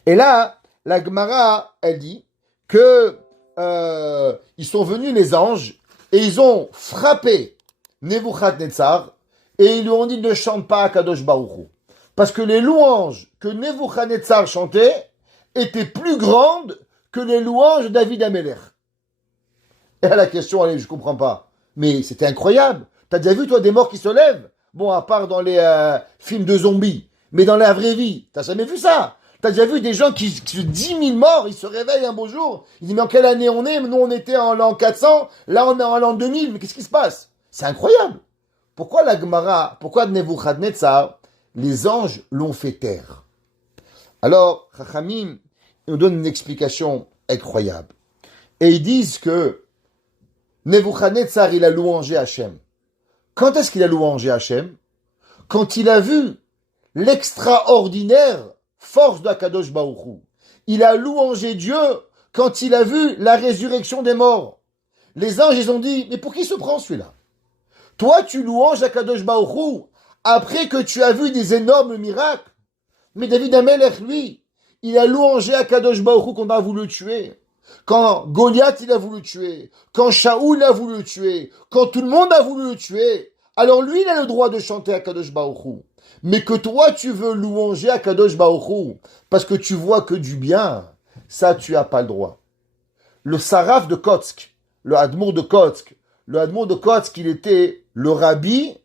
Et là, la Gemara, elle dit que ils sont venus les anges et ils ont frappé Nebuchadnezzar et ils lui ont dit ne chante pas Akadosh Baruch Hu. Parce que les louanges que Nebuchadnezzar chantait étaient plus grandes que les louanges de David Amelech. Et la question, allez, je comprends pas. Mais c'était incroyable. T'as déjà vu, toi, des morts qui se lèvent? Bon, à part dans les films de zombies. Mais dans la vraie vie, t'as jamais vu ça? T'as déjà vu des gens qui 10 000 morts, ils se réveillent un beau jour. Ils disent, mais en quelle année on est? Nous, on était en l'an 400. Là, on est en l'an 2000. Mais qu'est-ce qui se passe? C'est incroyable. Pourquoi la Gemara, pourquoi Nebuchadnezzar, les anges l'ont fait taire? Alors, Chachamim nous donne une explication incroyable. Et ils disent que Nebuchadnezzar, il a louangé Hachem. Quand est-ce qu'il a louangé Hachem? Quand il a vu l'extraordinaire force d'Akadosh Baruch Hu. Il a louangé Dieu quand il a vu la résurrection des morts. Les anges, ils ont dit, mais pour qui se prend celui-là? Toi, tu louanges Akadosh Baruch Hu après que tu as vu des énormes miracles. Mais David Amelech, lui, il a louangé Akadosh Baruch Hu qu'on a voulu le tuer. Quand Goliath, il a voulu le tuer. Quand Shaoul a voulu le tuer. Quand tout le monde a voulu le tuer. Alors lui, il a le droit de chanter Akadosh Baruch Hu. Mais que toi, tu veux louanger Akadosh Baruch Hu parce que tu vois que du bien, ça, tu n'as pas le droit. Le Saraf de Kotsk, le Admour de Kotsk, il était le rabbi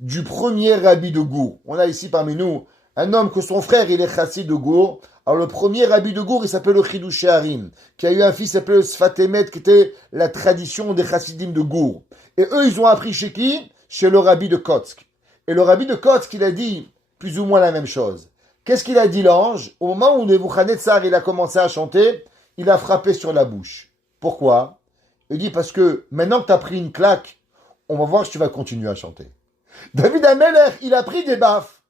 du premier rabbi de Gour. On a ici parmi nous un homme que son frère, il est chassid de Gour. Alors le premier rabbi de Gour, il s'appelle le Chidushé Harim, qui a eu un fils qui s'appelait le Sfat Emet, qui était la tradition des chassidim de Gour. Et eux, ils ont appris chez qui? Chez le rabbi de Kotsk. Et le rabbi de Kotsk, il a dit plus ou moins la même chose. Qu'est-ce qu'il a dit l'ange? Au moment où Nebuchadnezzar, il a commencé à chanter, il a frappé sur la bouche. Pourquoi? Il dit parce que maintenant que tu as pris une claque, on va voir si tu vas continuer à chanter. David Amelech, il a pris des baffes.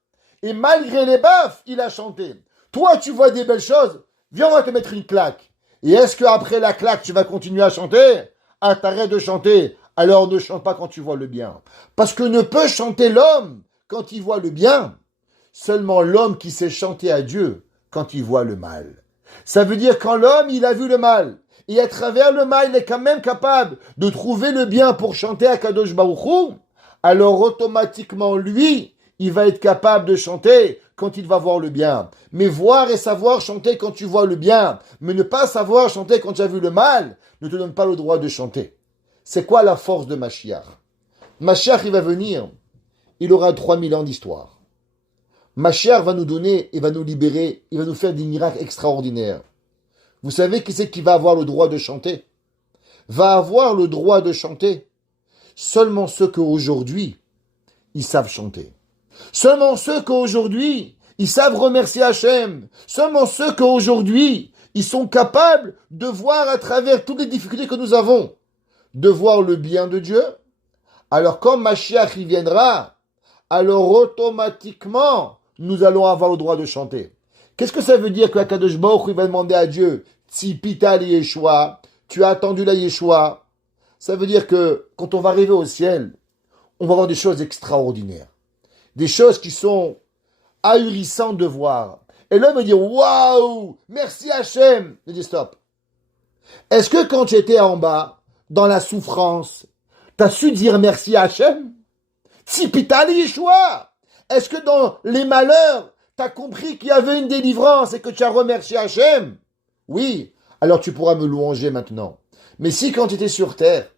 Et malgré les baffes, il a chanté. Toi, tu vois des belles choses, viens, on va te mettre une claque. Et est-ce qu'après la claque, tu vas continuer à chanter? Ah, t'arrêtes de chanter. Alors ne chante pas quand tu vois le bien. Parce que ne peut chanter l'homme quand il voit le bien. Seulement l'homme qui sait chanter à Dieu quand il voit le mal. Ça veut dire quand l'homme, il a vu le mal. Et à travers le mal, il est quand même capable de trouver le bien pour chanter à Kadosh Baruch Hu. Alors automatiquement, lui, il va être capable de chanter quand il va voir le bien. Mais voir et savoir chanter quand tu vois le bien, mais ne pas savoir chanter quand tu as vu le mal, ne te donne pas le droit de chanter. C'est quoi la force de Mashiach? Mashiach, il va venir, il aura 3000 ans d'histoire. Mashiach va nous donner et va nous libérer, il va nous faire des miracles extraordinaires. Vous savez qui c'est qui va avoir le droit de chanter? Va avoir le droit de chanter seulement ceux qu'aujourd'hui, ils savent chanter. Seulement ceux qu'aujourd'hui, ils savent remercier Hachem. Seulement ceux qu'aujourd'hui, ils sont capables de voir à travers toutes les difficultés que nous avons, de voir le bien de Dieu. Alors quand Mashiach y viendra, alors automatiquement, nous allons avoir le droit de chanter. Qu'est-ce que ça veut dire que Akadosh Baruch Hu va demander à Dieu, Tzipita li Yeshua, tu as attendu la Yeshua? Ça veut dire que quand on va arriver au ciel, on va voir des choses extraordinaires. Des choses qui sont ahurissantes de voir. Et l'homme va dire, waouh, merci Hachem. Je dis stop. Est-ce que quand tu étais en bas, dans la souffrance, tu as su dire merci à Hachem? Tzipita li Yeshua. Est-ce que dans les malheurs, tu as compris qu'il y avait une délivrance et que tu as remercié Hachem? Oui. Alors tu pourras me louanger maintenant. Mais si quand tu étais sur terre,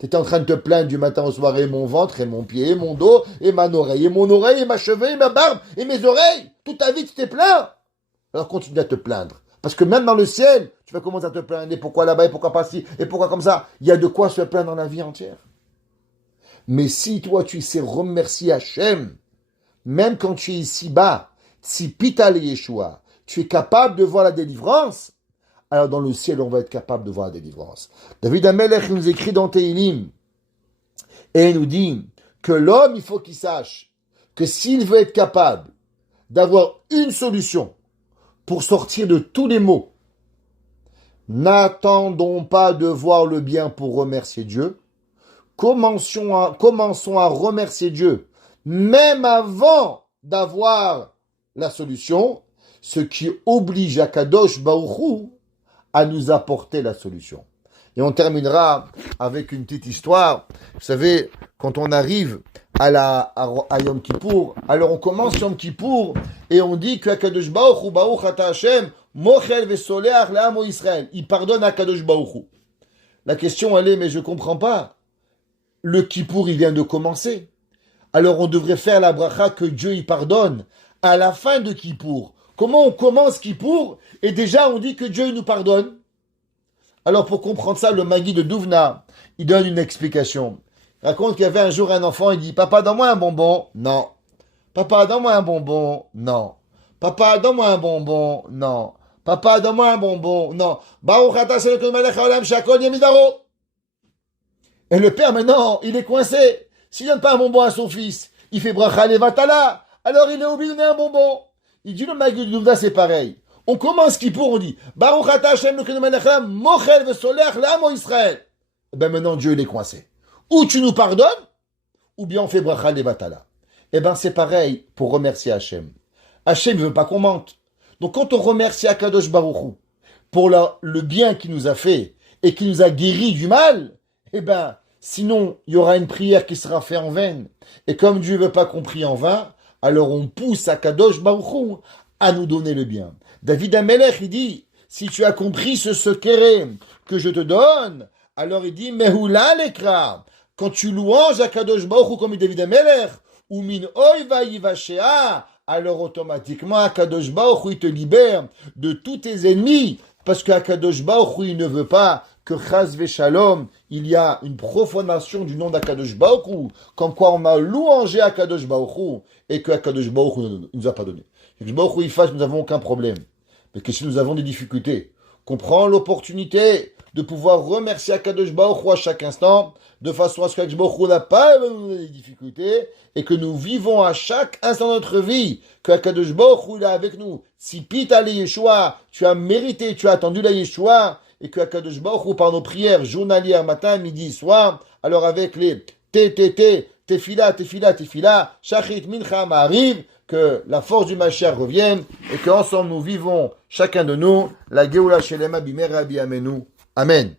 tu étais en train de te plaindre du matin au soir, et mon ventre, et mon pied, et mon dos, et ma oreille, et ma cheveux, et ma barbe, et mes oreilles, toute ta vie tu t'es plaint, alors continue à te plaindre. Parce que même dans le ciel, tu vas commencer à te plaindre, et pourquoi là-bas, et pourquoi pas ci, et pourquoi comme ça. Il y a de quoi se plaindre dans la vie entière. Mais si toi tu sais remercier Hachem, même quand tu es ici-bas, si Pital et Yeshua, tu es capable de voir la délivrance, alors dans le ciel, on va être capable de voir la délivrance. David Amelech nous écrit dans Tehilim, et il nous dit que l'homme, il faut qu'il sache que s'il veut être capable d'avoir une solution pour sortir de tous les maux, n'attendons pas de voir le bien pour remercier Dieu. Commençons à remercier Dieu, même avant d'avoir la solution, ce qui oblige Akadosh Baruch Hu à nous apporter la solution. Et on terminera avec une petite histoire. Vous savez, quand on arrive à Yom Kippour, alors on commence Yom Kippour et on dit que Akadosh Baruch Hu, Baruch Ata Hashem, Mochel veSoleach le'amo Israël. Il pardonne à Akadosh Baruch Hu. La question elle est, mais je comprends pas. Le Kippour, il vient de commencer. Alors on devrait faire la bracha que Dieu y pardonne à la fin de Kippour. Comment on commence Kippour et déjà on dit que Dieu nous pardonne? Alors pour comprendre ça, le Magui de Douvna, il donne une explication. Il raconte qu'il y avait un jour un enfant, il dit, papa, donne-moi un bonbon. Non. Papa, donne-moi un bonbon. Non. Papa, donne-moi un bonbon. Non. Papa, donne-moi un bonbon. Non. Baruch ata Hashem Elokeinu melech haolam shehakol nהיה מדברו. Et le père maintenant, il est coincé. S'il donne pas un bonbon à son fils, il fait bracha levatala. Alors il est obligé de donner un bonbon. Il dit le Magui de Douvna, c'est pareil. On commence Kippour, on dit Baruch ata Hashem Elokeinu melech haolam mochel veSoleach le'amo Israël. Ben maintenant Dieu il est coincé. Ou tu nous pardonnes, ou bien on fait bracha levatala. Eh ben c'est pareil pour remercier Hachem. Hachem ne veut pas qu'on mente. Donc quand on remercie Akadosh Baruch Hu pour le bien qu'il nous a fait et qui nous a guéri du mal, eh ben sinon il y aura une prière qui sera faite en vain. Et comme Dieu ne veut pas qu'on prie en vain, alors on pousse Akadosh Baruch Hu à nous donner le bien. David Amelech, il dit, si tu as compris ce secret que je te donne, alors il dit, Mehula lekra, quand tu louanges Akadosh Baruch Hu comme David Amelech, ou min oiva yivashea, alors automatiquement Akadosh Baruch Hu te libère de tous tes ennemis, parce que Akadosh Baruch Hu il ne veut pas que chas v'shalom, il y a une profanation du nom d'Akadosh Baruch Hu, comme quoi on a louangé Akadosh Baruch Hu, et que Akadosh Baruch Hu ne nous a pas donné. Akadosh Baruch Hu il fasse, nous n'avons aucun problème. Mais que si nous avons des difficultés, qu'on prend l'opportunité de pouvoir remercier Akadosh Baruch Hu à chaque instant, de façon à ce qu'Akadosh Baruch Hu n'a pas des difficultés, et que nous vivons à chaque instant de notre vie, que Akadosh Baruch Hu est avec nous. Si Pita le Yeshua, tu as mérité, tu as attendu la Yeshua, et que Akadosh Baruch Hu, par nos prières journalières, matin, midi, soir, alors avec les tefila, shachrit, mincha, ma'ariv, que la force du Mashiach revienne, et qu'ensemble nous vivons, chacun de nous, la Geoula Shelema Bimera Biamenu. Amen.